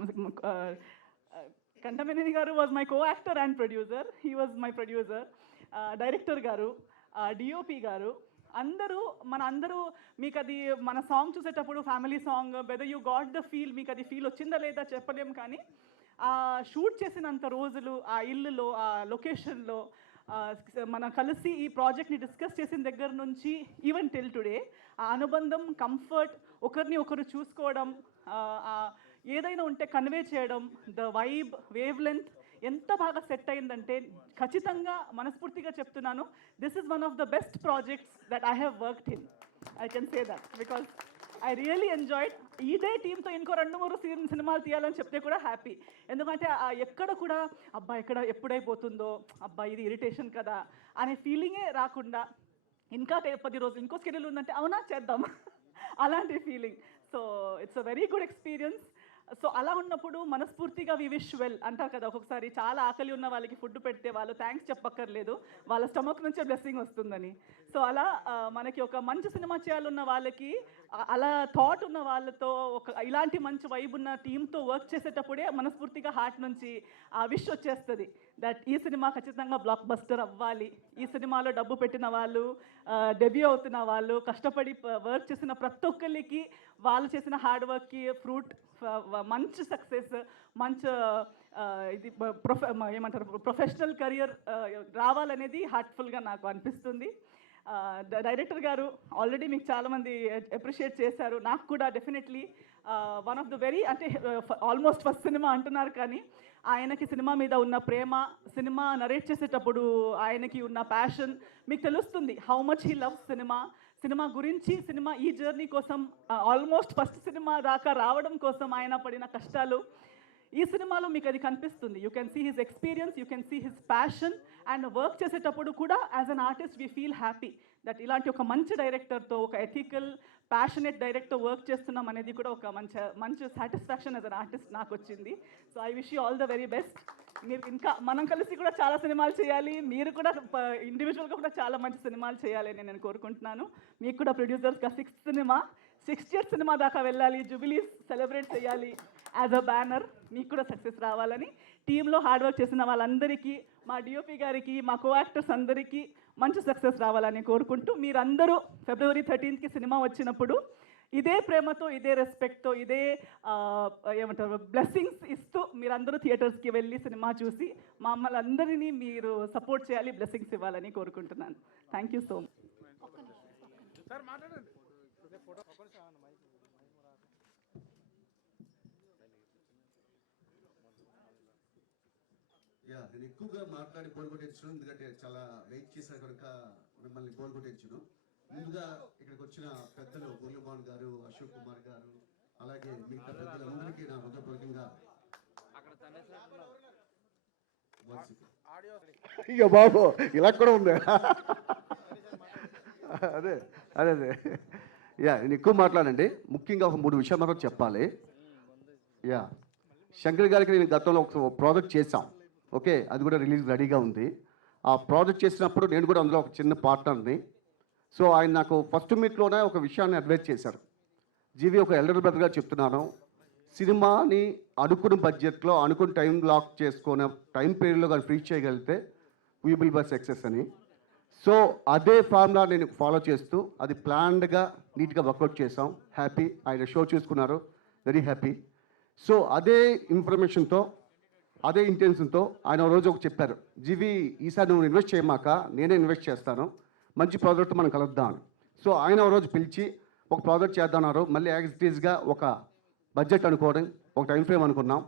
కంఠమనేని గారు was my co actor and producer, he was my producer. Director గారు, డిఓపి గారు, అందరూ మీకు అది మన సాంగ్ చూసేటప్పుడు family song whether you got the feel, మీకు అది ఫీల్ వచ్చిందా లేదా చెప్పలేము, కానీ ఆ షూట్ చేసినంత రోజులు ఆ ఇల్లులో ఆ లొకేషన్లో మనం కలిసి ఈ ప్రాజెక్ట్ని డిస్కస్ చేసిన దగ్గర నుంచి ఈవెన్ టిల్ టుడే ఆ అనుబంధం, కంఫర్ట్, ఒకరిని ఒకరు చూసుకోవడం, ఏదైనా ఉంటే కన్వే చేయడం, ద వైబ్, వేవ్ లెంత్ ఎంత బాగా సెట్ అయిందంటే ఖచ్చితంగా మనస్ఫూర్తిగా చెప్తున్నాను, this is one of the best projects that I have worked in. I can say that because I really enjoyed. ఇదే టీంతో ఇంకో 2-3 సినిమాలు తీయాలని చెప్తే కూడా హ్యాపీ. ఎందుకంటే ఎక్కడ కూడా అబ్బా ఎప్పుడైపోతుందో, అబ్బా ఇది ఇరిటేషన్ కదా అనే ఫీలింగే రాకుండా, ఇంకా 10 రోజులు ఇంకో స్కెడ్యూల్ ఉందంటే అవునా చేద్దాం అలాంటి feeling. So it's a very good experience. So అలా ఉన్నప్పుడు మనస్ఫూర్తిగా వి విష్ వెల్ అంటారు కదా, ఒక్కొక్కసారి చాలా ఆకలి ఉన్న వాళ్ళకి ఫుడ్ పెడితే వాళ్ళు థ్యాంక్స్ చెప్పక్కర్లేదు, వాళ్ళ స్టమక్ నుంచే బ్లెస్సింగ్ వస్తుందని. సో అలా మనకి ఒక మంచి సినిమా చేయాలన్న వాళ్ళకి, అలా థాట్ ఉన్న వాళ్ళతో ఇలాంటి మంచి వైబ్ ఉన్న టీంతో వర్క్ చేసేటప్పుడే మనస్ఫూర్తిగా హార్ట్ నుంచి ఆ విష్ వచ్చేస్తుంది దట్ ఈ సినిమా ఖచ్చితంగా బ్లాక్ బస్టర్ అవ్వాలి. ఈ సినిమాలో డబ్బు పెట్టిన వాళ్ళు, డెబ్యూ అవుతున్న వాళ్ళు, కష్టపడి వర్క్ చేసిన ప్రతి ఒక్కరికి వాళ్ళు చేసిన హార్డ్ వర్క్కి ఫ్రూట్ మంచి సక్సెస్, మంచి ఇది ఏమంటారు ప్రొఫెషనల్ కెరియర్ రావాలనేది హార్ట్ఫుల్గా నాకు అనిపిస్తుంది. డైరెక్టర్ గారు ఆల్రెడీ మీకు చాలామంది అప్రిషియేట్ చేశారు, నాకు కూడా definitely one of the very, అంటే ఆల్మోస్ట్ ఫస్ట్ సినిమా అంటున్నారు కానీ ఆయనకి సినిమా మీద ఉన్న ప్రేమ, సినిమా నరేట్ చేసేటప్పుడు ఆయనకి ఉన్న ప్యాషన్ మీకు తెలుస్తుంది. How much he loves cinema గురించి, సినిమా ఈ జర్నీ కోసం, ఆల్మోస్ట్ ఫస్ట్ సినిమా దాకా రావడం కోసం ఆయన పడిన కష్టాలు ఈ సినిమాలో మీకు అది కనిపిస్తుంది. You can see his experience, you can see his passion, and work చేసేటప్పుడు కూడా as an artist we feel happy that ఇలాంటి ఒక మంచి డైరెక్టర్తో, ఒక ఎథికల్ ప్యాషనేట్ డైరెక్టర్ వర్క్ చేస్తున్నాం అనేది కూడా ఒక మంచి సాటిస్ఫాక్షన్ యాజ్ అన్ ఆర్టిస్ట్ నాకు వచ్చింది. So I wish you all the very best. మీరు ఇంకా మనం కలిసి కూడా చాలా సినిమాలు చేయాలి, మీరు కూడా ఇండివిజువల్గా కూడా చాలా మంచి సినిమాలు చేయాలని నేను కోరుకుంటున్నాను. మీకు కూడా ప్రొడ్యూసర్స్గా 60th సినిమా దాకా వెళ్ళాలి, జూబిలీస్ సెలబ్రేట్ చేయాలి యాజ్ అ బ్యానర్, మీకు కూడా సక్సెస్ రావాలని, టీంలో హార్డ్ వర్క్ చేసిన వాళ్ళందరికీ, మా డిఓపి గారికి, మా కో యాక్టర్స్ అందరికీ మంచి సక్సెస్ రావాలని కోరుకుంటూ, మీరందరూ February 13th సినిమా వచ్చినప్పుడు ఇదే ప్రేమతో, ఇదే రెస్పెక్ట్తో, ఇదే ఏమంటారు బ్లెస్సింగ్స్ ఇస్తూ మీరందరూ థియేటర్స్కి వెళ్ళి సినిమా చూసి మమ్మల్ని అందరినీ మీరు సపోర్ట్ చేయాలి, బ్లెస్సింగ్స్ ఇవ్వాలని కోరుకుంటున్నాను. Thank you so much. నేను ఎక్కువగా మాట్లాడి కోలుకొట్టించను, ఎందుకంటే చాలా వెయిట్ చేసిన కనుక మిమ్మల్ని కోలుకొట్టించను. ముందుగా ఇక్కడికి వచ్చిన పెద్దలు మురళీమోహన్ గారు, అశోక్ కుమార్ గారు, అలాగే మిగతా పెద్దలందరికీ నా హృదయపూర్వకంగా అయ్యో బాబు ఇలా కూడా ఉంది. అదే అదే అదే నేను ఎక్కువ మాట్లాడండి. ముఖ్యంగా ఒక 3 విషయాలు మాత్రం చెప్పాలి. శంకర్ గారికి నేను గతంలో ఒక ప్రాజెక్ట్ చేశాం, ఓకే, అది కూడా రిలీజ్ రెడీగా ఉంది. ఆ ప్రాజెక్ట్ చేసినప్పుడు నేను కూడా అందులో ఒక చిన్న పార్ట్నర్ని. సో ఆయన నాకు ఫస్ట్ మీట్లోనే ఒక విషయాన్ని అడ్వైజ్ చేశారు. జీవి, ఒక ఎల్డర్ బ్రదర్గా చెప్తున్నాను, సినిమాని అనుకున్న బడ్జెట్లో, అనుకున్న టైం లాక్ చేసుకునే టైం పీరియడ్లో కానీ రీచ్ చేయగలిగితే వీ విల్ బై సక్సెస్ అని. సో అదే ఫార్ములా నేను ఫాలో చేస్తూ అది ప్లాన్డ్గా నీట్గా వర్కౌట్ చేసాం. హ్యాపీ, ఆయన షో చూసుకున్నారు, వెరీ హ్యాపీ. సో అదే ఇన్ఫర్మేషన్తో, అదే ఇంటెన్షన్తో ఆయన రోజు ఒక చెప్పారు, జీవి ఈసారి నువ్వు ఇన్వెస్ట్ చేయమాక, నేనే ఇన్వెస్ట్ చేస్తాను, మంచి ప్రాజెక్ట్ మనం కలుద్దాం అని. సో ఆయన రోజు పిలిచి ఒక ప్రాజెక్ట్ చేద్దామన్నారు. మళ్ళీ యాజ్ ఇట్ ఈజ్గా ఒక బడ్జెట్ అనుకోవడం, ఒక టైం ఫ్రేమ్ అనుకున్నాం.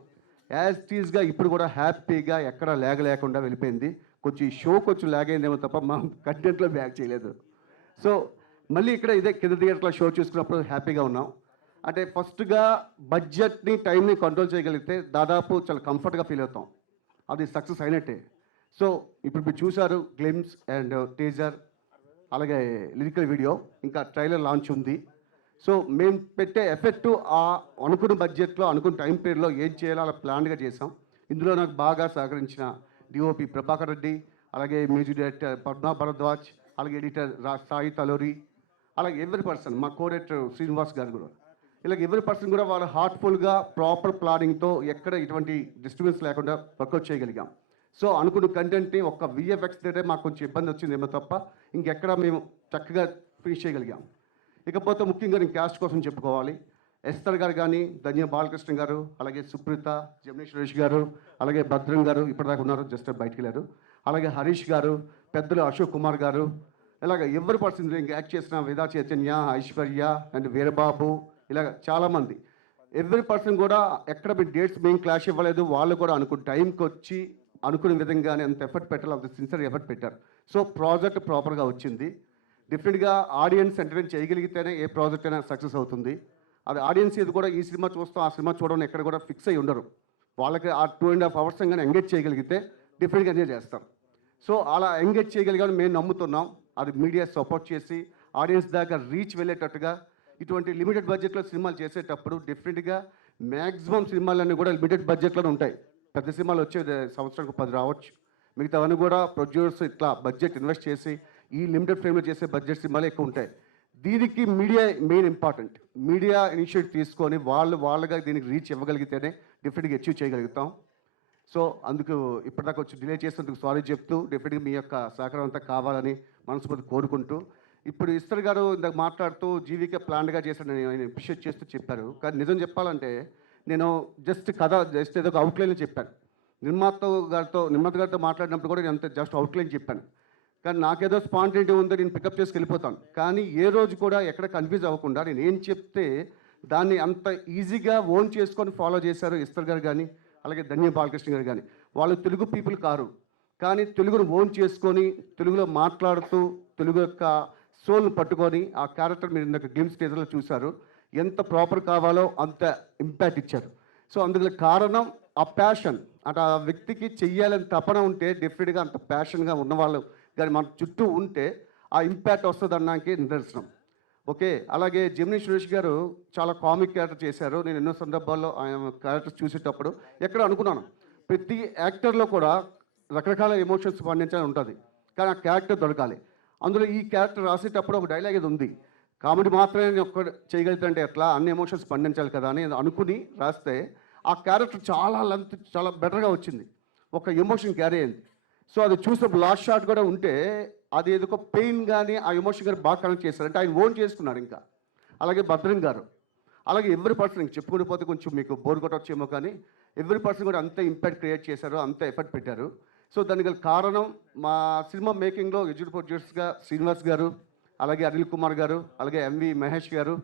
యాజ్ ఇట్ ఈజ్గా ఇప్పుడు కూడా హ్యాపీగా ఎక్కడ ల్యాగ్ లేకుండా వెళ్ళిపోయింది. కొంచెం ఈ షో కొంచెం ల్యాగ్ అయిందేమో తప్ప మనం కంటెంట్లో బ్యాక్ చేయలేదు. సో మళ్ళీ ఇక్కడ ఇదే కింద థియేటర్లో షో చూసుకున్నప్పుడు హ్యాపీగా ఉన్నాం. అంటే ఫస్ట్గా బడ్జెట్ని, టైంని కంట్రోల్ చేయగలిగితే దాదాపు చాలా కంఫర్ట్గా ఫీల్ అవుతాం, అది సక్సెస్ అయినట్టే. సో ఇప్పుడు మీరు చూశారు గ్లిమ్స్ అండ్ టీజర్, అలాగే లిరికల్ వీడియో, ఇంకా ట్రైలర్ లాంచ్ ఉంది. సో మేము పెట్టే ఎఫెక్ట్ ఆ అనుకున్న బడ్జెట్లో, అనుకున్న టైం పీరియడ్లో ఏం చేయాలో అలా ప్లాన్గా చేసాం. ఇందులో నాకు బాగా సహకరించిన డిఓపి ప్రభాకర్ రెడ్డి, అలాగే మ్యూజిక్ డైరెక్టర్ పద్మా భరద్వాజ్, అలాగే ఎడిటర్ సాయి తలూరి, అలాగే ఎవ్రీ పర్సన్ మా కోడేటర్ శ్రీనివాస్ గారు కూడా ఇలాగ ఎవ్రీ పర్సన్ కూడా వాళ్ళ హార్ట్ఫుల్గా ప్రాపర్ ప్లానింగ్తో ఎక్కడ ఇటువంటి డిస్టర్బెన్స్ లేకుండా వర్కౌట్ చేయగలిగాం. సో అనుకున్న కంటెంట్ని ఒక్క విఎఫ్ఎక్స్ దగ్గరే మాకు కొంచెం ఇబ్బంది వచ్చిందేమో తప్ప ఇంకెక్కడ మేము చక్కగా ఫినిష్ చేయగలిగాం. ఇకపోతే ముఖ్యంగా నేను క్యాస్ట్ కోసం చెప్పుకోవాలి. ఎస్తర్ గారు కానీ, ధన్య బాలకృష్ణ గారు, అలాగే సుప్రీత, జమినీ సురేష్ గారు, అలాగే భద్రం గారు ఇప్పటిదాకా ఉన్నారు, జస్ట్ బయటికి వెళ్ళారు, అలాగే హరీష్ గారు, పెద్దలు అశోక్ కుమార్ గారు, ఇలాగ ఎవరి పర్సన్ ఇంకా యాక్ట్ చేసిన వేదా చైతన్య, ఐశ్వర్య అండ్ వీరబాబు, ఇలాగ చాలామంది ఎవ్రీ పర్సన్ కూడా ఎక్కడ మీ డేట్స్ మేము క్లాష్ ఇవ్వలేదు. వాళ్ళు కూడా అనుకున్న టైంకి వచ్చి అనుకునే విధంగానే అంత ఎఫర్ట్ పెట్టాలి, అంత సిన్సియర్ ఎఫర్ట్ పెట్టారు. సో ప్రాజెక్ట్ ప్రాపర్గా వచ్చింది. డిఫరెంట్గా ఆడియన్స్ ఎంటర్టైన్ చేయగలిగితేనే ఏ ప్రాజెక్ట్ అయినా సక్సెస్ అవుతుంది. అది ఆడియన్స్ ఇది కూడా ఈ సినిమా చూస్తాం ఆ సినిమా చూడడం ఎక్కడ కూడా ఫిక్స్ అయ్యి ఉండరు. వాళ్ళకి ఆ 2.5 hours కానీ ఎంగేజ్ చేయగలిగితే డిఫరెంట్గా ఎంజాయ్ చేస్తాం. సో అలా ఎంగేజ్ చేయగలిగామని మేము నమ్ముతున్నాం. అది మీడియా సపోర్ట్ చేసి ఆడియన్స్ దాకా రీచ్ వెళ్ళేటట్టుగా ఇటువంటి లిమిటెడ్ బడ్జెట్లో సినిమాలు చేసేటప్పుడు డిఫరెంట్గా మ్యాక్సిమం సినిమాలన్నీ కూడా లిమిటెడ్ బడ్జెట్లోనే ఉంటాయి. పెద్ద సినిమాలు వచ్చే సంవత్సరానికి 10 రావచ్చు. మిగతావన్నీ కూడా ప్రొడ్యూసర్స్ ఇట్లా బడ్జెట్ ఇన్వెస్ట్ చేసి ఈ లిమిటెడ్ ఫ్రేమ్లో చేసే బడ్జెట్ సినిమాలు ఎక్కువ ఉంటాయి. దీనికి media main important. Media initiative తీసుకొని వాళ్ళగా దీనికి రీచ్ ఇవ్వగలిగితేనే డిఫరెంట్గా అచీవ్ చేయగలుగుతాం. సో అందుకు ఇప్పటిదాకా వచ్చి డిలే చేసినందుకు సారీ చెప్తూ డెఫినెట్గా మీ యొక్క సహకారం అంతా కావాలని మనస్ఫూర్తి కోరుకుంటూ, ఇప్పుడు ఇస్తర్ గారు ఇందాక మాట్లాడుతూ జీవికే ప్లాన్గా చేశాను ఆయన అప్రిషియేట్ చేస్తూ చెప్పారు. కానీ నిజం చెప్పాలంటే నేను జస్ట్ ఏదో ఒక అవుట్లైన్ చెప్పాను. నిర్మాత గారితో మాట్లాడినప్పుడు కూడా నేను అంత జస్ట్ అవుట్లైన్ చెప్పాను. కానీ నాకేదో స్పాంటేనిటీ ఉందో నేను పికప్ చేసి వెళ్ళిపోతాను. కానీ ఏ రోజు కూడా ఎక్కడ కన్ఫ్యూజ్ అవ్వకుండా నేను ఏం చెప్తే దాన్ని అంత ఈజీగా ఓన్ చేసుకొని ఫాలో చేశారు ఇస్తర్ గారు కానీ, అలాగే ధన్య బాలకృష్ణ గారు కానీ. వాళ్ళు తెలుగు పీపుల్ కారు, కానీ తెలుగును ఓన్ చేసుకొని తెలుగులో మాట్లాడుతూ తెలుగు యొక్క సోల్ని పట్టుకొని ఆ క్యారెక్టర్ మీరు ఇందాక గేమ్ స్టేజ్లో చూశారు. ఎంత ప్రాపర్ కావాలో అంత ఇంపాక్ట్ ఇచ్చారు. సో అందుకు కారణం ఆ ప్యాషన్. అంటే ఆ వ్యక్తికి చెయ్యాలని తపన ఉంటే డెఫినెట్గా అంత ప్యాషన్గా ఉన్నవాళ్ళు కానీ మన చుట్టూ ఉంటే ఆ ఇంపాక్ట్ వస్తుంది అన్నానికి నిదర్శనం. ఓకే, అలాగే జమినీ సురేష్ గారు చాలా కామిక్ క్యారెక్టర్ చేశారు. నేను ఎన్నో సందర్భాల్లో ఆయన క్యారెక్టర్స్ చూసేటప్పుడు ఎక్కడ అనుకున్నాను ప్రతి యాక్టర్లో కూడా రకరకాల ఎమోషన్స్ పండించాలని ఉంటుంది, కానీ ఆ క్యారెక్టర్ దొరకాలి. అందులో ఈ క్యారెక్టర్ రాసేటప్పుడు ఒక డైలాగ్ ఇది ఉంది, కామెడీ మాత్రమే నేను ఒక్క చేయగలుగుతాంటే ఎట్లా, అన్ని ఎమోషన్స్ పండించాలి కదా అని అనుకుని రాస్తే ఆ క్యారెక్టర్ చాలా లెంత్ చాలా బెటర్గా వచ్చింది, ఒక ఎమోషన్ క్యారీ అయింది. సో అది చూసినప్పుడు లాస్ట్ షాట్ కూడా ఉంటే అది ఏదో పెయిన్ కానీ ఆ ఎమోషన్ కానీ బాగా కనెక్ట్ చేశారు. అంటే ఆయన ఓన్ చేసుకున్నాడు. ఇంకా అలాగే భద్రం గారు, అలాగే ఎవ్రీ పర్సన్ ఇంక చెప్పుకుని పోతే కొంచెం మీకు బోర్ కొట్టొచ్చేమో, కానీ ఎవ్రీ పర్సన్ కూడా అంతే ఇంపాక్ట్ క్రియేట్ చేశారు, అంతే ఎఫర్ట్ పెట్టారు. సో దానికి గల కారణం మా సినిమా మేకింగ్లో ఎగ్జిక్యూటివ్ ప్రొడ్యూసర్స్గా శ్రీనివాస్ గారు, అలాగే అనిల్ కుమార్ గారు, అలాగే ఎంవి మహేష్ గారు.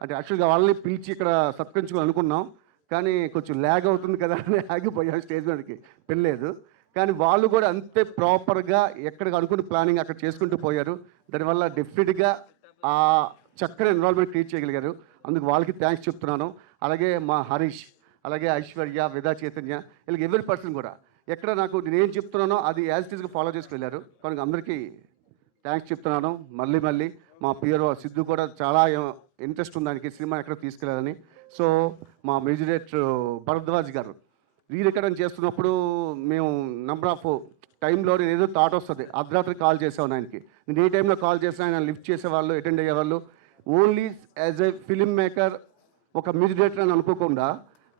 అంటే యాక్చువల్గా వాళ్ళని పిలిచి ఇక్కడ సత్కరించుకొని అనుకున్నాం, కానీ కొంచెం ల్యాగ్ అవుతుంది కదా అని ఆగిపోయాం, స్టేజ్ మీదకి పెళ్ళలేదు. కానీ వాళ్ళు కూడా అంతే ప్రాపర్గా ఎక్కడికి అనుకున్న ప్లానింగ్ అక్కడ చేసుకుంటూ పోయారు. దానివల్ల డెఫినెట్గా ఆ చక్కని ఎన్విరాన్మెంట్ క్రియేట్ చేయగలిగారు. అందుకు వాళ్ళకి థ్యాంక్స్ చెప్తున్నాను. అలాగే మా హరీష్, అలాగే ఐశ్వర్య, వేదా చైతన్య, ఇలాగ ఎవరి పర్సన్ కూడా ఎక్కడ నాకు నేనేం చెప్తున్నానో అది యాజ్ ఇట్ ఈస్గా ఫాలో చేసి వెళ్ళారు. కనుక అందరికీ థ్యాంక్స్ చెప్తున్నాను. మళ్ళీ మా పియర్ సిద్ధు కూడా చాలా ఇంట్రెస్ట్ ఉంది దానికి సినిమా ఎక్కడ తీసుకెళ్ళాలని. సో మా మ్యూజిక్ డైరెక్టర్ భరద్వాజ్ గారు రీ రికార్డింగ్ చేస్తున్నప్పుడు మేము నెంబర్ ఆఫ్ టైంలో నేను ఏదో థాట్ వస్తుంది, అర్ధరాత్రి కాల్ చేసాను ఆయనకి. నేను ఏ టైంలో కాల్ చేసినా ఆయన లిఫ్ట్ చేసేవాళ్ళు, అటెండ్ అయ్యేవాళ్ళు. Only as a film maker, ఒక మ్యూజిక్ డైరెక్టర్ అని అనుకోకుండా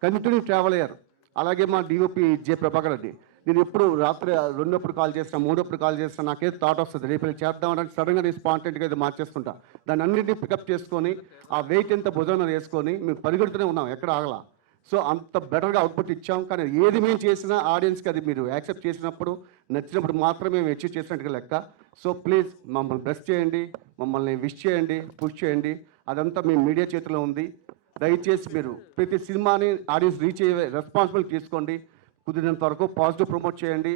కంటిన్యూ ట్రావెల్ అయ్యారు. అలాగే మా డిఓపి జె ప్రభాకర్ రెడ్డి, నేను ఎప్పుడు రాత్రి 2 కాల్ చేసినా 3 కాల్ చేసినా నాకేదో థాట్ వస్తుంది, రేపు చేద్దామని సడన్గా నేను స్పాంటేనియస్గా ఇది మార్చేస్తుంటా. దాన్ని అన్నింటినీ పికప్ చేసుకొని ఆ వెయిట్ ఎంత భుజాన వేసుకొని మేము పరిగెడుతూనే ఉన్నాం, ఎక్కడ ఆగలా. సో అంత బెటర్గా అవుట్పుట్ ఇచ్చాం. కానీ ఏది మేము చేసినా ఆడియన్స్కి అది మీరు యాక్సెప్ట్ చేసినప్పుడు, నచ్చినప్పుడు మాత్రమే మేము అచీవ్ చేసినట్టుగా లెక్క. సో ప్లీజ్ మమ్మల్ని బ్లెస్ చేయండి, మమ్మల్ని విష్ చేయండి, పుష్ చేయండి. అదంతా మీ మీడియా చేతిలో ఉంది. దయచేసి మీరు ప్రతి సినిమాని ఆడియన్స్ రీచ్ అయ్యే రెస్పాన్సిబిలిటీ తీసుకోండి. కుదిరినంత వరకు పాజిటివ్ ప్రమోట్ చేయండి.